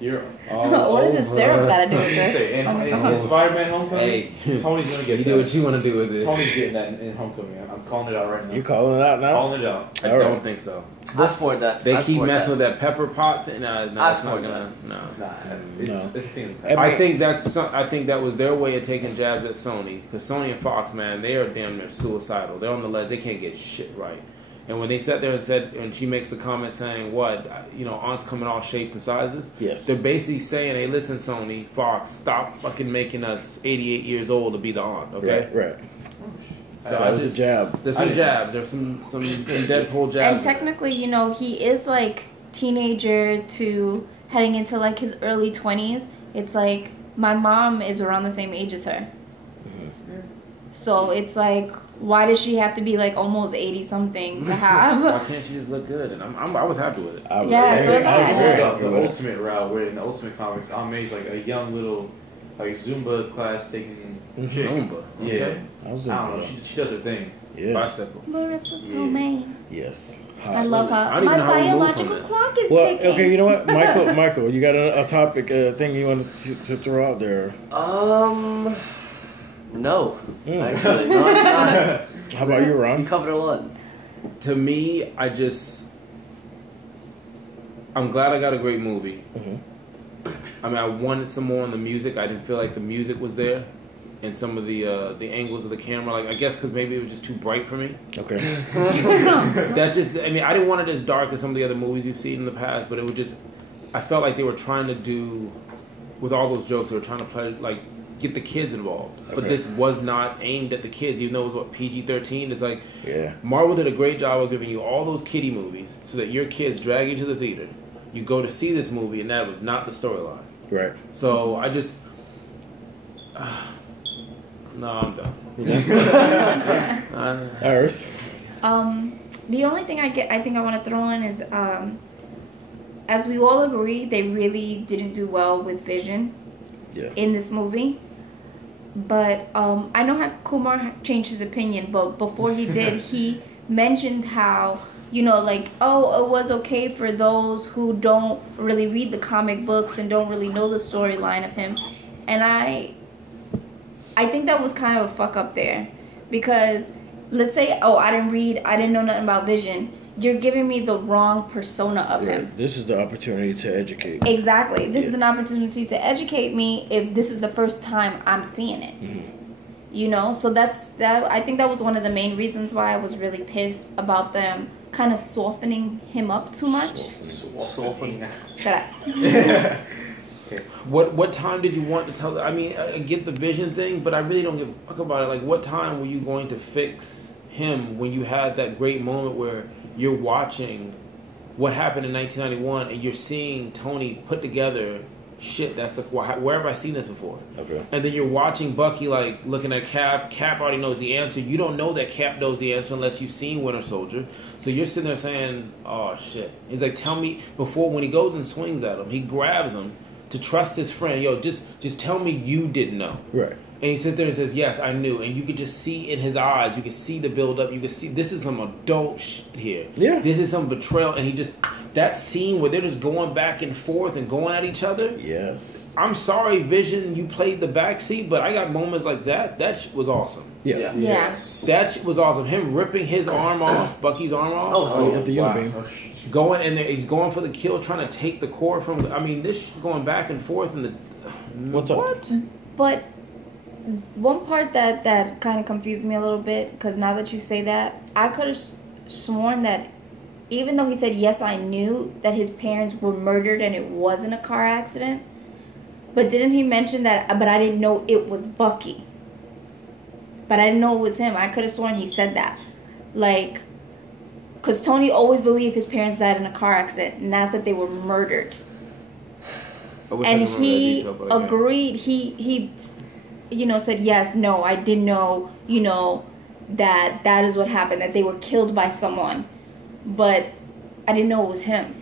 you're What does this syrup got to do with this? Say, in Oh, Spider-Man Homecoming, Hey, Tony's gonna get you that. do what you want to do with it. Tony's getting that in Homecoming. I'm calling it out right now. You calling it out now? Calling it out. I All right. don't think so. I support that. They I keep support messing that. with that pepper pot thing. No, I it's not support gonna. No. Nah, it's a thing. I think I think that was their way of taking jabs at Sony, because Sony and Fox, man, they are damn near suicidal. They're on the ledge. They can't get shit right. And when they sat there and said, and she makes the comment saying, "What, aunts come in all shapes and sizes." Yes. They're basically saying, "Hey, listen, Sony, Fox, stop fucking making us 88 years old to be the aunt." Okay. Right. So That was a jab. There's some jabs. There's some Deadpool jabs. And technically, he is like teenager to heading into like his early 20s. It's like my mom is around the same age as her. So it's like, why does she have to be like almost 80 something to have? Why can't she just look good? And I was happy with it. I was Yeah, so very- is I was I. very The happy with it. Ultimate route, where in the Ultimate Comics, I'm amazed, like a young little, like Zumba class taking chick. Zumba. Yeah. Okay. I was I don't know. in She does her thing. Yeah. Bicycle. Marissa Tomei. Yes. I love her. I don't My even know how we move biological from this. clock is Well, ticking. okay, you know what, Michael, you got a topic thing you wanted to throw out there? No. Mm. Actually, not. How about you, You Ron? covered a lot. To me, I'm glad I got a great movie. Mm-hmm. I mean, I wanted some more on the music. I didn't feel like the music was there, and some of the angles of the camera. Like, I guess because maybe it was just too bright for me. Okay. I didn't want it as dark as some of the other movies you've seen in the past, but it was just, I felt like they were trying to do, with all those jokes, they were trying to play, like, get the kids involved. But Okay. this was not aimed at the kids, even though it was, PG-13. It's like, Yeah. Marvel did a great job of giving you all those kiddie movies so that your kids drag you to the theater. You go to see this movie, and that was not the storyline. Right. So I just, no, I'm done. Iris. The only thing I think I want to throw in is, as we all agree, they really didn't do well with Vision Yeah. in this movie. But I know how Kumar changed his opinion, but before he did, he mentioned how, it was okay for those who don't really read the comic books and don't really know the storyline of him. And I think that was kind of a fuck up there, because let's say, I didn't know nothing about Vision. You're giving me the wrong persona of him. Right. This is the opportunity to educate. Exactly. This is an opportunity to educate me if this is the first time I'm seeing it. Mm-hmm. So that. I think that was one of the main reasons why I was really pissed about them kind of softening him up too much. Softening. Shut up. What time did you want to tell? I mean, I get the Vision thing, but I really don't give a fuck about it. Like, what time were you going to fix him when you had that great moment where you're watching what happened in 1991 and you're seeing Tony put together shit? That's where have I seen this before? Okay. And then you're watching Bucky, like, looking at Cap. Cap already knows the answer. You don't know that Cap knows the answer unless you've seen Winter Soldier. So you're sitting there saying, oh, shit. He's like, tell me, when he goes and swings at him, he grabs him to trust his friend. Yo, just tell me you didn't know. Right. And he sits there and says, yes, I knew. And you could just see in his eyes, you could see the build-up. You could see, this is some adult shit here. Yeah. This is some betrayal. And that scene where they're just going back and forth and going at each other. Yes. I'm sorry, Vision, you played the backseat, but I got moments like that. That shit was awesome. Yeah. Yeah. That shit was awesome. Him ripping his arm off, Bucky's arm off. Oh, With the unibeam. Going in there, he's going for the kill, trying to take the core from. I mean, this going back and forth and the. What's up? What? But one part that kind of confused me a little bit, because now that you say that, I could have sworn that even though he said, yes, I knew that his parents were murdered and it wasn't a car accident, but didn't he mention that, but I didn't know it was Bucky. But I didn't know it was him. I could have sworn he said that. Like, because Tony always believed his parents died in a car accident, not that they were murdered. And he agreed. He said, yes, no, I didn't know, that is what happened, that they were killed by someone. But I didn't know it was him.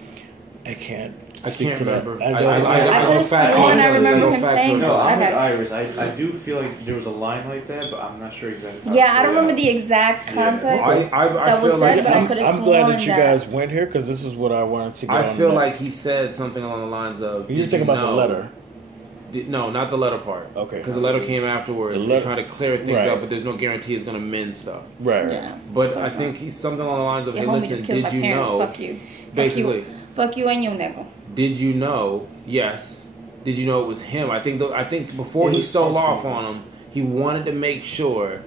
I can't remember. I could have sworn I remember him saying no, I'm okay. Iris. I do feel like there was a line like that, but I'm not sure exactly. Yeah, I don't remember the exact context that was said, but I could have I'm sworn glad that you guys went here because this is what I wanted to get on. I feel like he said something along the lines of... You're thinking about the letter. No, not the letter part. Okay. Because the letter came afterwards. We're trying to clear things up, but there's no guarantee it's going to mend stuff. Right. Yeah, but I think he's something along the lines of, hey, listen, did you know... Fuck you. Basically. Fuck you and your nigga. Did you know? Yes. Did you know it was him? I think before he stole off on him, he wanted to make sure,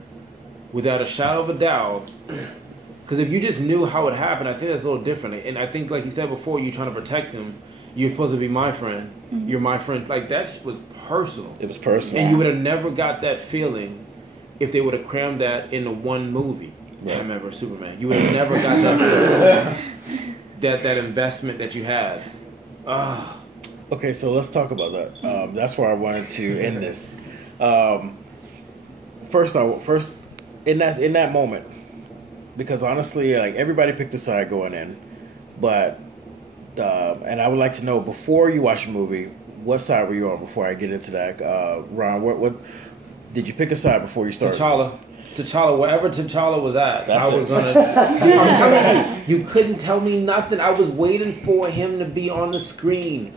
without a shadow of a doubt, because if you just knew how it happened, I think that's a little different. And I think, like you said before, you're trying to protect him. You're supposed to be my friend. Mm-hmm. You're my friend. Like, that was personal. It was personal. And you would have never got that feeling if they would have crammed that into one movie. Yeah. Batman vs Superman. You would have never got that feeling. that investment that you had. Okay, so let's talk about that. That's where I wanted to end this. First, in that moment, because honestly, like, everybody picked a side going in, but and I would like to know, before you watch the movie, what side were you on? Before I get into that, Ron, what did you pick a side before you started? T'Challa, wherever T'Challa was at, I was gonna. I'm telling you, you couldn't tell me nothing. I was waiting for him to be on the screen.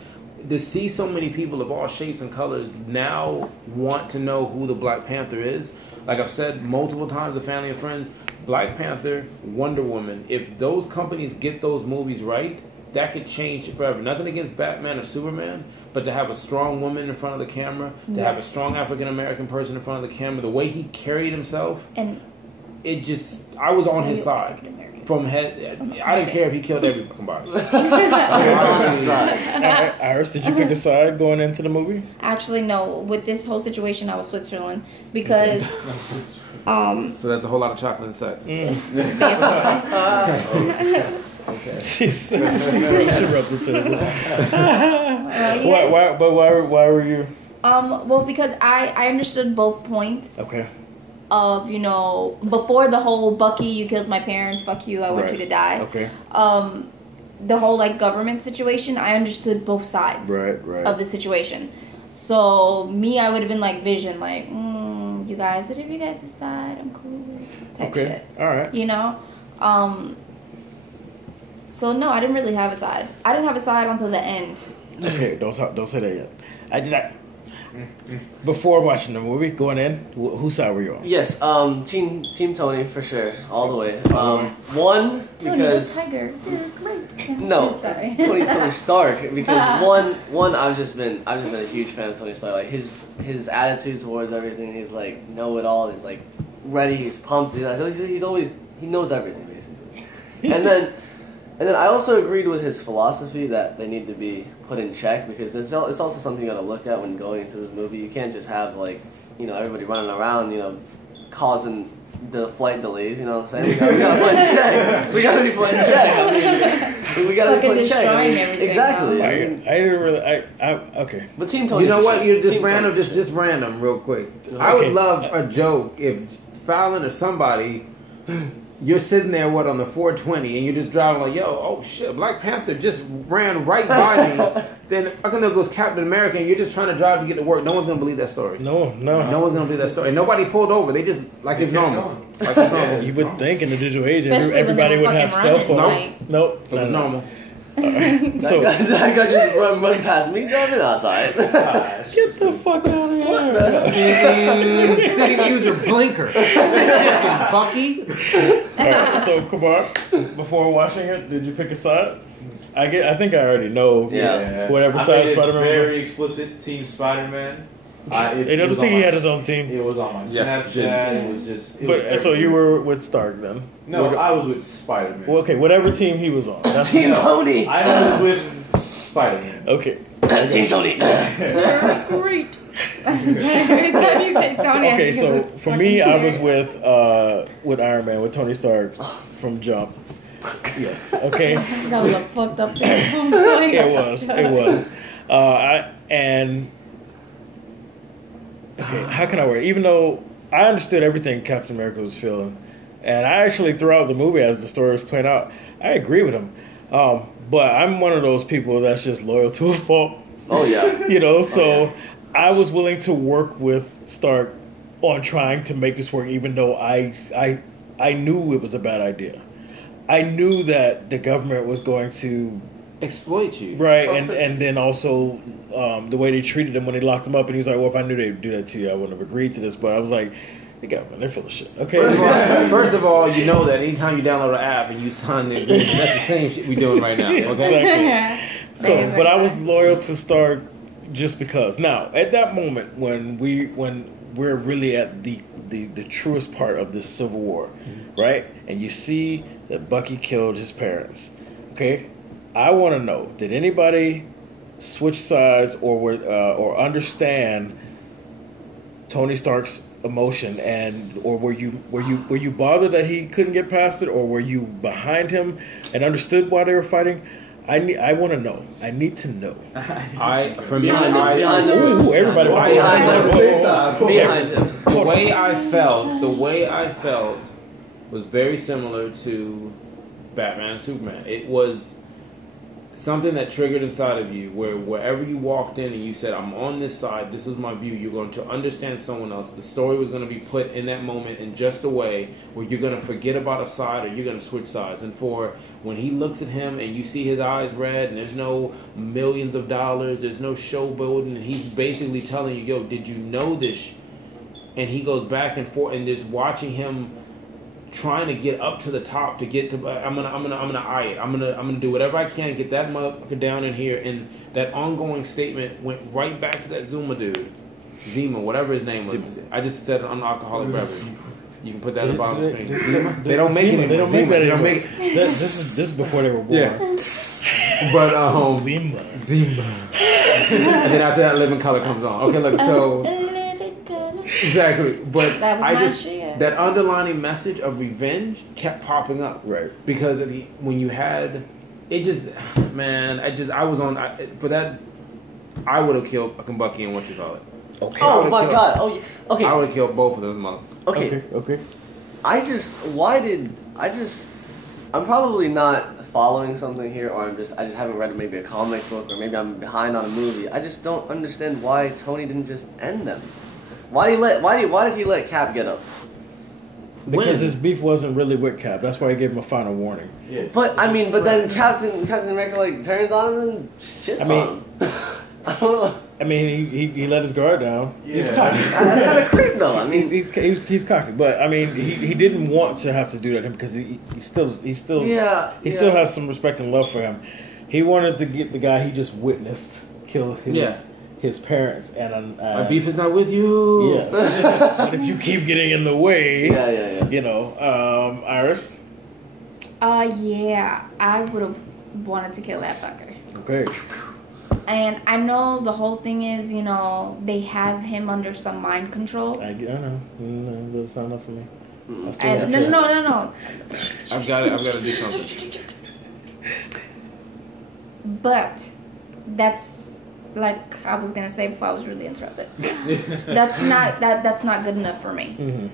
To see so many people of all shapes and colors now want to know who the Black Panther is. Like I've said multiple times to family and friends, Black Panther, Wonder Woman. If those companies get those movies right, that could change forever. Nothing against Batman or Superman, but to have a strong woman in front of the camera, to have a strong African American person in front of the camera, the way he carried himself, and I was on his side. From head, I didn't care if he killed every fucking body. Iris, did you pick a side going into the movie? Actually, no. With this whole situation, I was Switzerland because. So that's a whole lot of chocolate and sex. Okay. She rubbed the table. Why were you? Well, because I understood both points. Okay. Of, before the whole Bucky, you killed my parents, fuck you, I want you to die. Okay. The whole, like, government situation, I understood both sides of the situation. So, me, I would have been like Vision, like, you guys, whatever you guys decide, I'm cool with it, type shit. All right. So, no, I didn't really have a side. I didn't have a side until the end. Okay, don't say that yet. I did not. Before watching the movie, going in, whose side were you on? Yes, Team Tony for sure, all the way. One, because Tiger, you're great. No, sorry. Tony Stark. Because one, I've just been a huge fan of Tony Stark. Like his attitude towards everything. He's like know-it-all. He's like ready. He's pumped. He knows everything basically. And then I also agreed with his philosophy that they need to be put in check, because it's also something you got to look at when going into this movie. You can't just have, like, everybody running around, causing the flight delays. You know what I'm saying? We gotta put in check. We gotta be put in check. I mean, we gotta be put in check. Everything, exactly. I didn't really. Okay. But Team Tony. You know what? Sure. You're just random. Just random, real quick. Okay. I would love a joke if Fallon or somebody. You're sitting there, on the 420, and you're just driving like, oh shit, Black Panther just ran right by me. Then I can know it goes Captain America, and you're just trying to drive to get to work. No one's gonna believe that story. No one's gonna believe that story. And nobody pulled over. They just it's normal. Like it's normal. You would think in the digital age, everybody would have cell phones. Nope, it was normal. Right. So that guy just run past me driving outside. Get the fuck out of here! Didn't even use your blinker. Fucking Bucky. Alright, so Kabar, before watching it, did you pick a side? I think I already know. Yeah. Whatever side Spider-Man was. Very explicit. Team Spider-Man. They don't think he had his own team. It was on my Snapchat. It was just. So you were with Stark then? No, I was with Spider-Man. Well, okay, whatever team he was on. That's Team Tony. I was with Spider-Man. Okay. Team Tony. Great. Anytime you say Tony. Okay, so for me, I was with Iron Man, with Tony Stark from Jump. Yes. Okay. That was a fucked up thing. It was. Okay, how can I wear it? Even though I understood everything Captain America was feeling, and I actually throughout the movie as the story was playing out, I agree with him. But I'm one of those people that's just loyal to a fault. Oh yeah. So I was willing to work with Stark on trying to make this work, even though I knew it was a bad idea. I knew that the government was going to exploit you, right? And then also the way they treated him when they locked him up, and he was like, "Well, if I knew they'd do that to you, I wouldn't have agreed to this." But I was like, "The government, they're full of shit." Okay. First of all, you know that anytime you download an app and you sign the agreement, that's the same shit we're doing right now. Okay. Exactly. But I was loyal to Stark just because. Now, at that moment when we're really at the truest part of this Civil War, right? And you see that Bucky killed his parents. Okay, I want to know: did anybody switch sides or understand Tony Stark's emotion, or were you bothered that he couldn't get past it, or were you behind him and understood why they were fighting? I want to know. I need to know. Everybody. The way I felt was very similar to Batman and Superman. It was something that triggered inside of you, where wherever you walked in and you said, "I'm on this side. This is my view." You're going to understand someone else. The story was going to be put in that moment in just a way where you're going to forget about a side, or you're going to switch sides. And for when he looks at him and you see his eyes red, and there's no millions of dollars, there's no showboating, and he's basically telling you, "Yo, did you know this?" And he goes back and forth, and just watching him trying to get up to the top to get to. I'm gonna eye it. I'm gonna do whatever I can, get that motherfucker down in here. And that ongoing statement went right back to that Zuma dude, Zima, whatever his name was. I just said an alcoholic beverage. You can put that in the bottom of the screen. Zima? They don't make it. They don't make that anymore. This is before they were born. Yeah. But Zima. And then after that, Living Color comes on. Okay, look. So exactly. But that underlining message of revenge kept popping up. Right. Because when you had it, I was on for that. I would have killed Bucky and what you call it. Okay. Oh my god. Oh, okay. I would have killed both of them, mother. Okay. I'm probably not following something here, or I just haven't read maybe a comic book, or maybe I'm behind on a movie. I just don't understand why Tony didn't just end them. Why did he let Cap get up? Because his beef wasn't really with Cap. That's why he gave him a final warning. Yes. But then Captain America turns on him and shits on him. I don't know. I mean, he let his guard down. Yeah. He's cocky. That's kind of creep, though. I mean, he's cocky, but I mean, he didn't want to have to do that because he still has some respect and love for him. He wanted to get the guy he just witnessed kill his parents, and my beef is not with you. Yes, but if you keep getting in the way, Iris. Yeah, I would have wanted to kill that fucker. Okay. And I know the whole thing is, they have him under some mind control. I know. No, that's not enough for me. No. I've got to do something. But that's like I was gonna say before I was really interrupted. That's not good enough for me. Mm-hmm.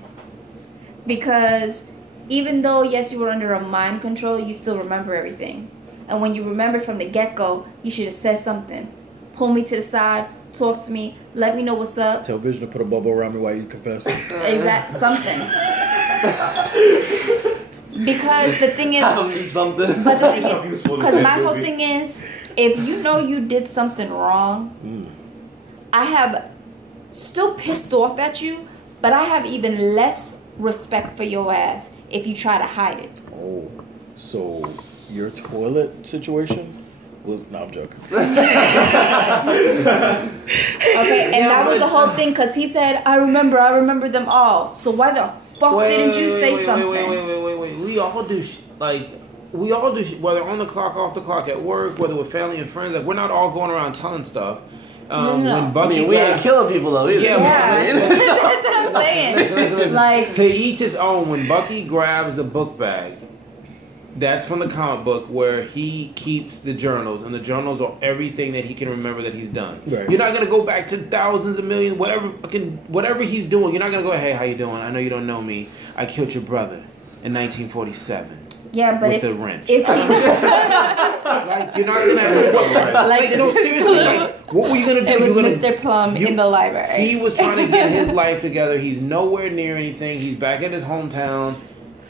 Because even though yes you were under a mind control, you still remember everything. And when you remember from the get-go, you should have said something. Pull me to the side, talk to me, let me know what's up. Tell Vision to put a bubble around me while you confess. Exactly, something. Because the thing is... something. But the thing is, because my whole thing is, if you know you did something wrong, I have still pissed off at you, but I have even less respect for your ass if you try to hide it. Oh, so... your toilet situation was. No, I'm joking. Okay, and that was the whole thing because he said, I remember them all. So why the fuck didn't you say something? Wait. We all do whether on the clock, off the clock, at work, whether with family and friends. Like we're not all going around telling stuff. No. When Bucky we ain't killing people though either. Yeah. That's what I'm saying. Listen. Like, to each his own. When Bucky grabs the book bag, that's from the comic book where he keeps the journals, and the journals are everything that he can remember that he's done. Right. You're not gonna go back to thousands of millions, whatever he's doing. You're not gonna go, hey, how you doing? I know you don't know me. I killed your brother in 1947. yeah, but with a wrench. If he, like you're not gonna like no seriously. Like what were you gonna do? it was You're Mr. Plum in the library. He was trying to get his life together. He's nowhere near anything. He's back at his hometown.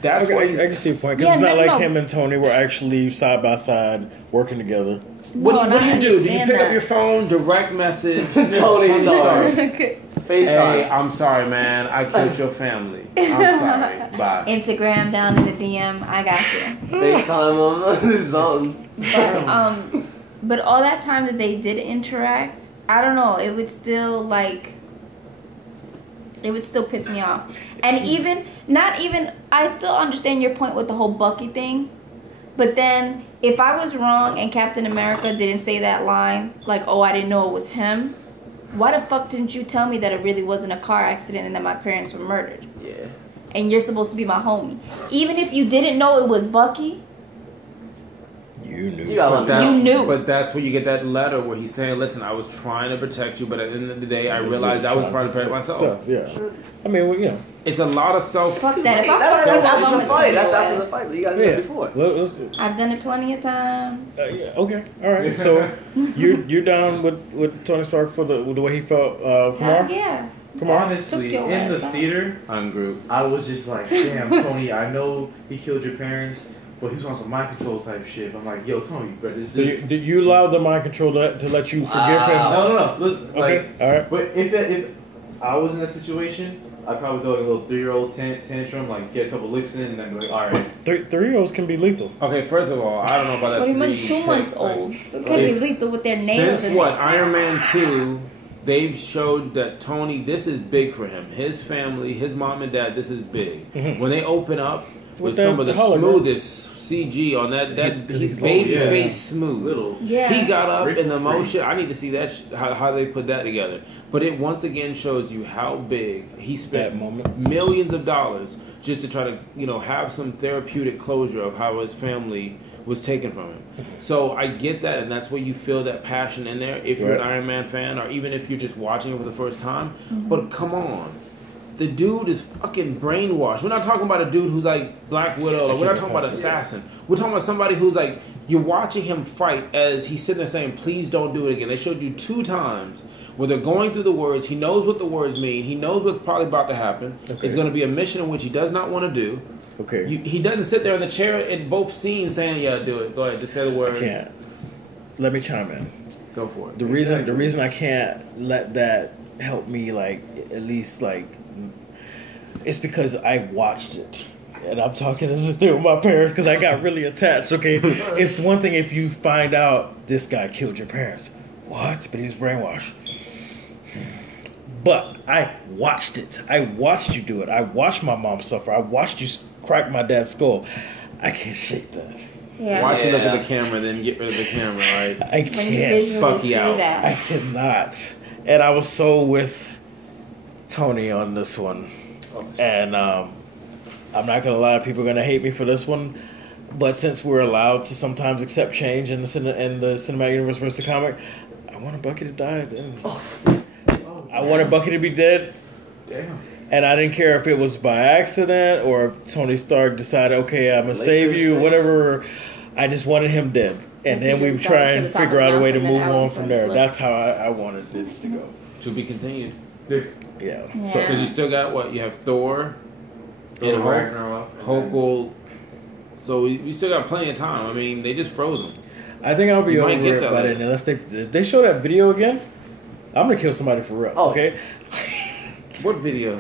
That's why I can see your point because it's not like him and Tony were actually side by side working together. What do you do? Do you pick up your phone, direct message, Tony Stark, Okay. FaceTime? Hey, I'm sorry, man. I killed your family. I'm sorry. Bye. Instagram down in the DM. I got you. FaceTime on his own. But all that time that they did interact, I don't know. It would still piss me off. And I still understand your point with the whole Bucky thing. But then, if I was wrong and Captain America didn't say that line, like, oh, I didn't know it was him, why the fuck didn't you tell me that it really wasn't a car accident and that my parents were murdered? Yeah. And you're supposed to be my homie. Even if you didn't know it was Bucky, You knew. You knew. But that's where you get that letter where he's saying, listen, I was trying to protect you, but at the end of the day, I realized I was trying to protect myself. Yeah. I mean, well, you know. It's a lot of self. fuck that. If I That's fuck after up, the fight. That's after the fight. You gotta do it before. I've done it plenty of times. Yeah, okay, all right. So you're down with Tony Stark for the way he felt. Hell yeah. Come on. Honestly, Took your in the ass out. theater, Ungroup. I was just like, damn, Tony, I know he killed your parents, but he was on some mind control type shit. I'm like, yo, Tony, bro, this is... Did you allow the mind control to let you forgive him? No. Listen, Okay, all right. But if I was in that situation, I'd probably throw like a little 3-year-old tantrum, like get a couple licks in, and then be like, all right. 3-year-olds can be lethal. Okay, first of all, I don't know about that. What do you mean 2 months old? So can be lethal with their nails. Since Iron Man 2, they've showed that Tony, this is big for him. His family, his mom and dad, this is big. Mm-hmm. When they open up with that some of the hologram. smoothest CG on that he's baby little. face smooth. Little. Yeah. He got up Rick in the Frank. motion. I need to see that how they put that together. But it once again shows you how big he spent That moment. millions of dollars just to try to have some therapeutic closure of how his family was taken from him. So I get that, and that's where you feel that passion in there if you're an Right. Iron Man fan, or even if you're just watching it for the first time. But come on. The dude is fucking brainwashed. We're not talking about a dude who's like Black Widow. Or we're not talking about assassin. We're talking about somebody who's like, you're watching him fight as he's sitting there saying, please don't do it again. They showed you 2 times where they're going through the words. He knows what the words mean. He knows what's probably about to happen. Okay. It's going to be a mission in which he does not want to do. Okay. He doesn't sit there in the chair in both scenes saying, yeah, do it. Go ahead. Just say the words. I can't. Let me chime in. Go for it. The reason I can't let that help me, like, at least, like, it's because I watched it. And I'm talking as if they were my parents because I got really attached, okay? It's one thing if you find out this guy killed your parents. What? But he was brainwashed. But I watched it. I watched you do it. I watched my mom suffer. I watched you crack my dad's skull. I can't shake that. Yeah. Watch you look at the camera, then get rid of the camera, right? I When you can't. visually fuck see you out. that. I cannot. And I was so with Tony on this one. And I'm not going to lie, people are going to hate me for this one. But since we're allowed to sometimes accept change in the cinematic universe versus the comic, I wanted Bucky to die. I wanted Bucky to be dead. Damn. And I didn't care if it was by accident or if Tony Stark decided, okay, I'm going to save you, whatever. I just wanted him dead. And then we would try and figure out a way to move on from there. That's how I wanted this to go. To be continued. Yeah. Because you still got what? You have Thor and Hulk. Ragnarok. Hulk will. So we still got plenty of time. I mean, they just froze him. I think I'll be You over might get it that by later. then. Unless they show that video again, I'm going to kill somebody for real. Oh. Okay? What video?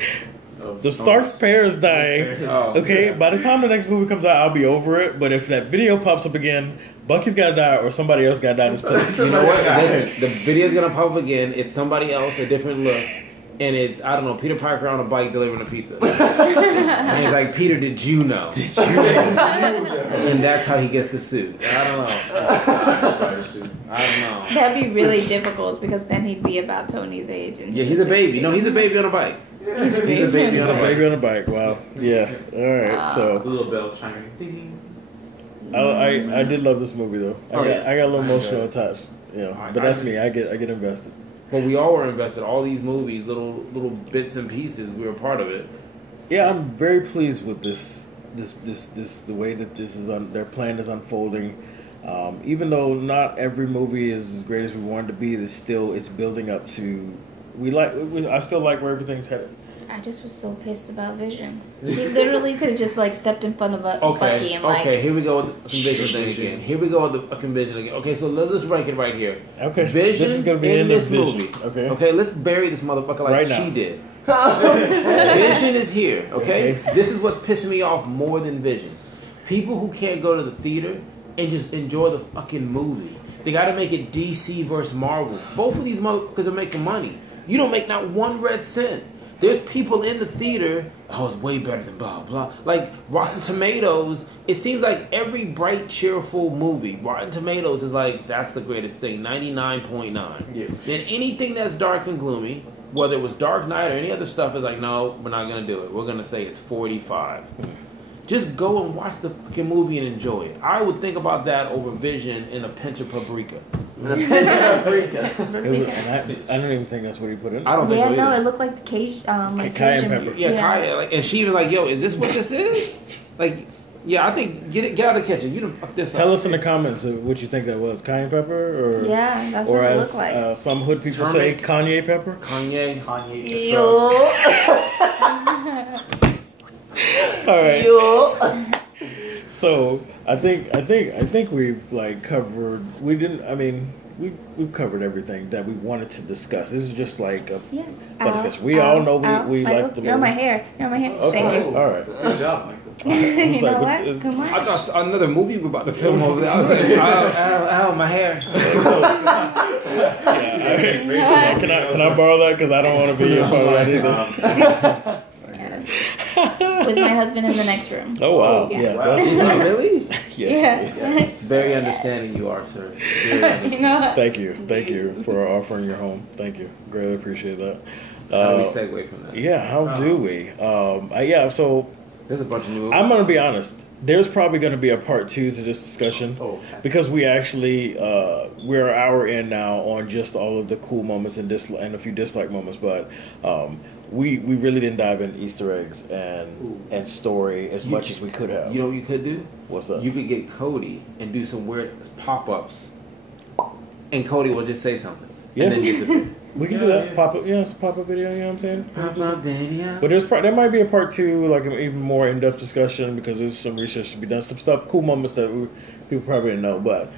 The Starks pair is dying. Oh. Okay, by the time the next movie comes out, I'll be over it. But if that video pops up again, Bucky's gotta die or somebody else gotta die in his place. You know what? Listen, the video's gonna pop up again. It's somebody else, a different look. And it's, I don't know, Peter Parker on a bike delivering a pizza. And he's like, Peter, did you know? Did you know? And that's how he gets the suit. I don't know. I don't know. That'd be really difficult because then he'd be about Tony's age. And Yeah, he's a baby. No, he's a baby on a bike. He's a baby. He's a baby on a bike. Wow. Yeah. All right. So The little bell chiming. Ding. I did love this movie though. I got a little emotional attached. You know, but that's me. I get invested. But we all were invested. All these movies, little bits and pieces, we were part of it. Yeah, I'm very pleased with this the way that this is their plan is unfolding. Even though not every movie is as great as we wanted to be, it's building up to. I still like where everything's headed. I just was so pissed about Vision. He literally could have just like stepped in front of Bucky and like. Okay, here we go with the conviction thing again. Here we go with the conviction again. Okay, so let's rank it right here. Okay, Vision this is gonna be in this Vision. movie. Okay, let's bury this motherfucker like right now. she did. Vision is here. Okay, this is what's pissing me off more than Vision. People who can't go to the theater and just enjoy the fucking movie. They got to make it DC versus Marvel. Both of these motherfuckers are making money. You don't make not one red cent. There's people in the theater, oh, it's way better than blah, blah. Like, Rotten Tomatoes, it seems like every bright, cheerful movie, Rotten Tomatoes is like, that's the greatest thing, 99.9. Yeah. Then anything that's dark and gloomy, whether it was Dark Knight or any other stuff, is like, no, we're not going to do it. We're going to say it's 45. Just go and watch the fucking movie and enjoy it. I would think about that over Vision and a pinch of paprika. I don't even think that's what he put in. I don't think so either. No, it looked like the Cajun pepper. Yeah, Kaya, like, and she even like, yo, is this what this is? Like, yeah, I think get out of the kitchen. You done fuck this up. Tell us in the comments what you think that was, cayenne pepper, or yeah, that's or what it as looked like. Some hood people Turmeric. say, Kanye pepper. Kanye. All right. So I think we've like covered. We've covered everything that we wanted to discuss. This is just like a discussion. We all know we like the movie. You're on my hair. Okay. Thank you. All right. Good job, Michael. You know what? Come on. I thought another movie we're about to film over there. I was like, ow, my hair. Can I borrow that? Because I don't want to be a part of that either. With my husband in the next room. Oh wow! Yeah. Wow. Is it really? Yeah. Very understanding you are, sir. You know. Thank you for offering your home. Thank you, greatly appreciate that. How do we segue from that? Yeah, how do we? So there's a bunch of new movies. I'm gonna be honest. There's probably gonna be a part 2 to this discussion because we actually we're an hour in now on just all of the cool moments and a few dislike moments, but we really didn't dive into Easter eggs and story as much as we could have. You know what you could do? What's that? You could get Cody and do some weird pop-ups, and Cody will just say something and then disappear. We can do that. Pop up, it's a pop up video. You know what I'm saying? Pop-up video. But there might be a part 2, like an even more in-depth discussion because there's some research to be done, some stuff, cool moments that people probably didn't know. But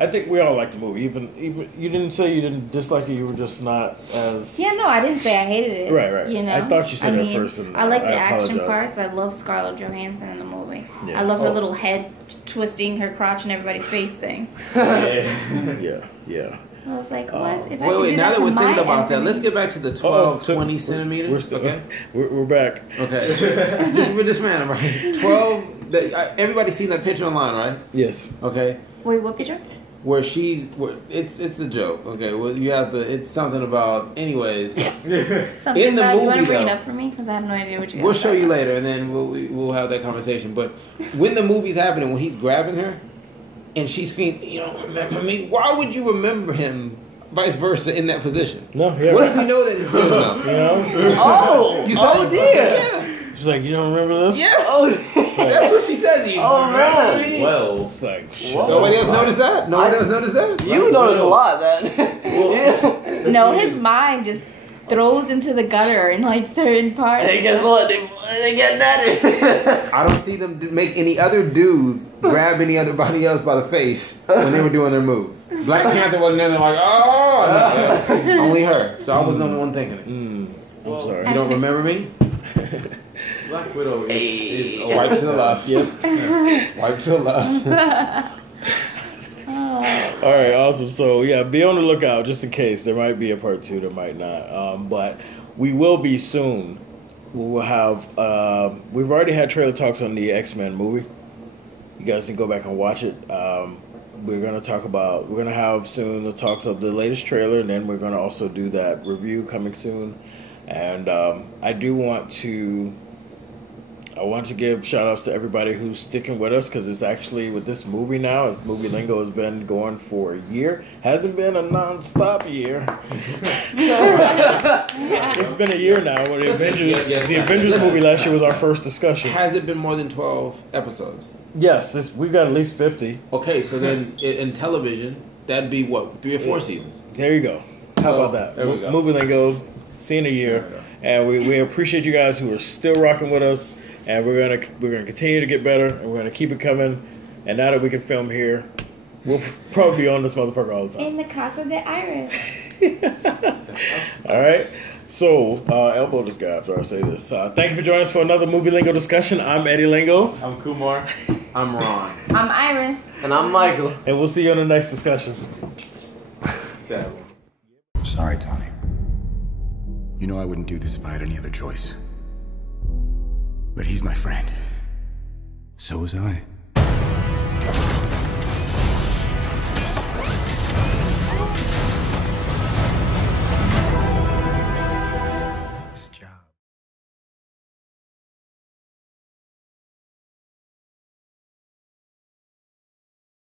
I think we all like the movie. Even you didn't say you didn't dislike it. You were just not as. Yeah, no, I didn't say I hated it. Right. You know, I thought you said that first. And I like the apologize. action parts. I love Scarlett Johansson in the movie. Yeah. I love her little head twisting her crotch in everybody's face thing. Yeah. I was like, what? If I Wait, could do now that that we're to thinking my about that, enemy- let's get back to the 20 centimeters. We're still, okay? We're back. Okay. We're just random, right? 12. Everybody's seen that picture online, right? Yes. Okay. Wait, what picture? Where it's a joke. Okay. Well, you have it's something about. Anyways. Something In the about, you want movie, to bring it though, up for me? Because I have no idea what you guys we'll show you later, and then we'll have that conversation. But when the movie's happening, when he's grabbing her, and she screams, "You don't remember me?" Why would you remember him? Vice versa in that position. No. Yeah. What if we know that he was enough? You know? You saw it? dear. Yeah. She's like, you don't remember this? Yes. That's what she says. You man. Well, It's like, Nobody else noticed that? Nobody else noticed that? You notice a lot then. No, his mind just throws into the gutter in like certain parts. Hey, guess what? They get nutted. I don't see them make any other dudes grab anybody else by the face when they were doing their moves. Black Panther wasn't in there like, oh, no. Only her. So I was the only one thinking it. I'm sorry. You don't remember me? Black Widow is Swipe to the left. Yep. Swipe to the left. All right, awesome. So yeah, be on the lookout just in case there might be a part 2, there might not. But we will be soon. We will have. We've already had trailer talks on the X-Men movie. You guys can go back and watch it. We're gonna have soon the talks of the latest trailer, and then we're gonna also do that review coming soon. And I want to give shout outs to everybody who's sticking with us, because it's actually with this movie now. Movie Lingo has been going for a year. Hasn't been a non-stop year. It's been a year now. Where the Avengers movie last year was our first discussion. Has it been more than 12 episodes? Yes, we've got at least 50. Okay, so then in television, that'd be what, 3 or 4 seasons? There you go. How about that? There we go. Movie Lingo, seen a year. And we appreciate you guys who are still rocking with us, and we're gonna continue to get better, and we're gonna keep it coming. And now that we can film here, we'll probably be on this motherfucker all the time. In the Casa de Iris. All right. So elbow this guy after I say this. Thank you for joining us for another Movie Lingo discussion. I'm Eddie Lingo. I'm Kumar. I'm Ron. I'm Iris. And I'm Michael. And we'll see you on the next discussion. Sorry, Tommy. You know I wouldn't do this if I had any other choice. But he's my friend. So was I.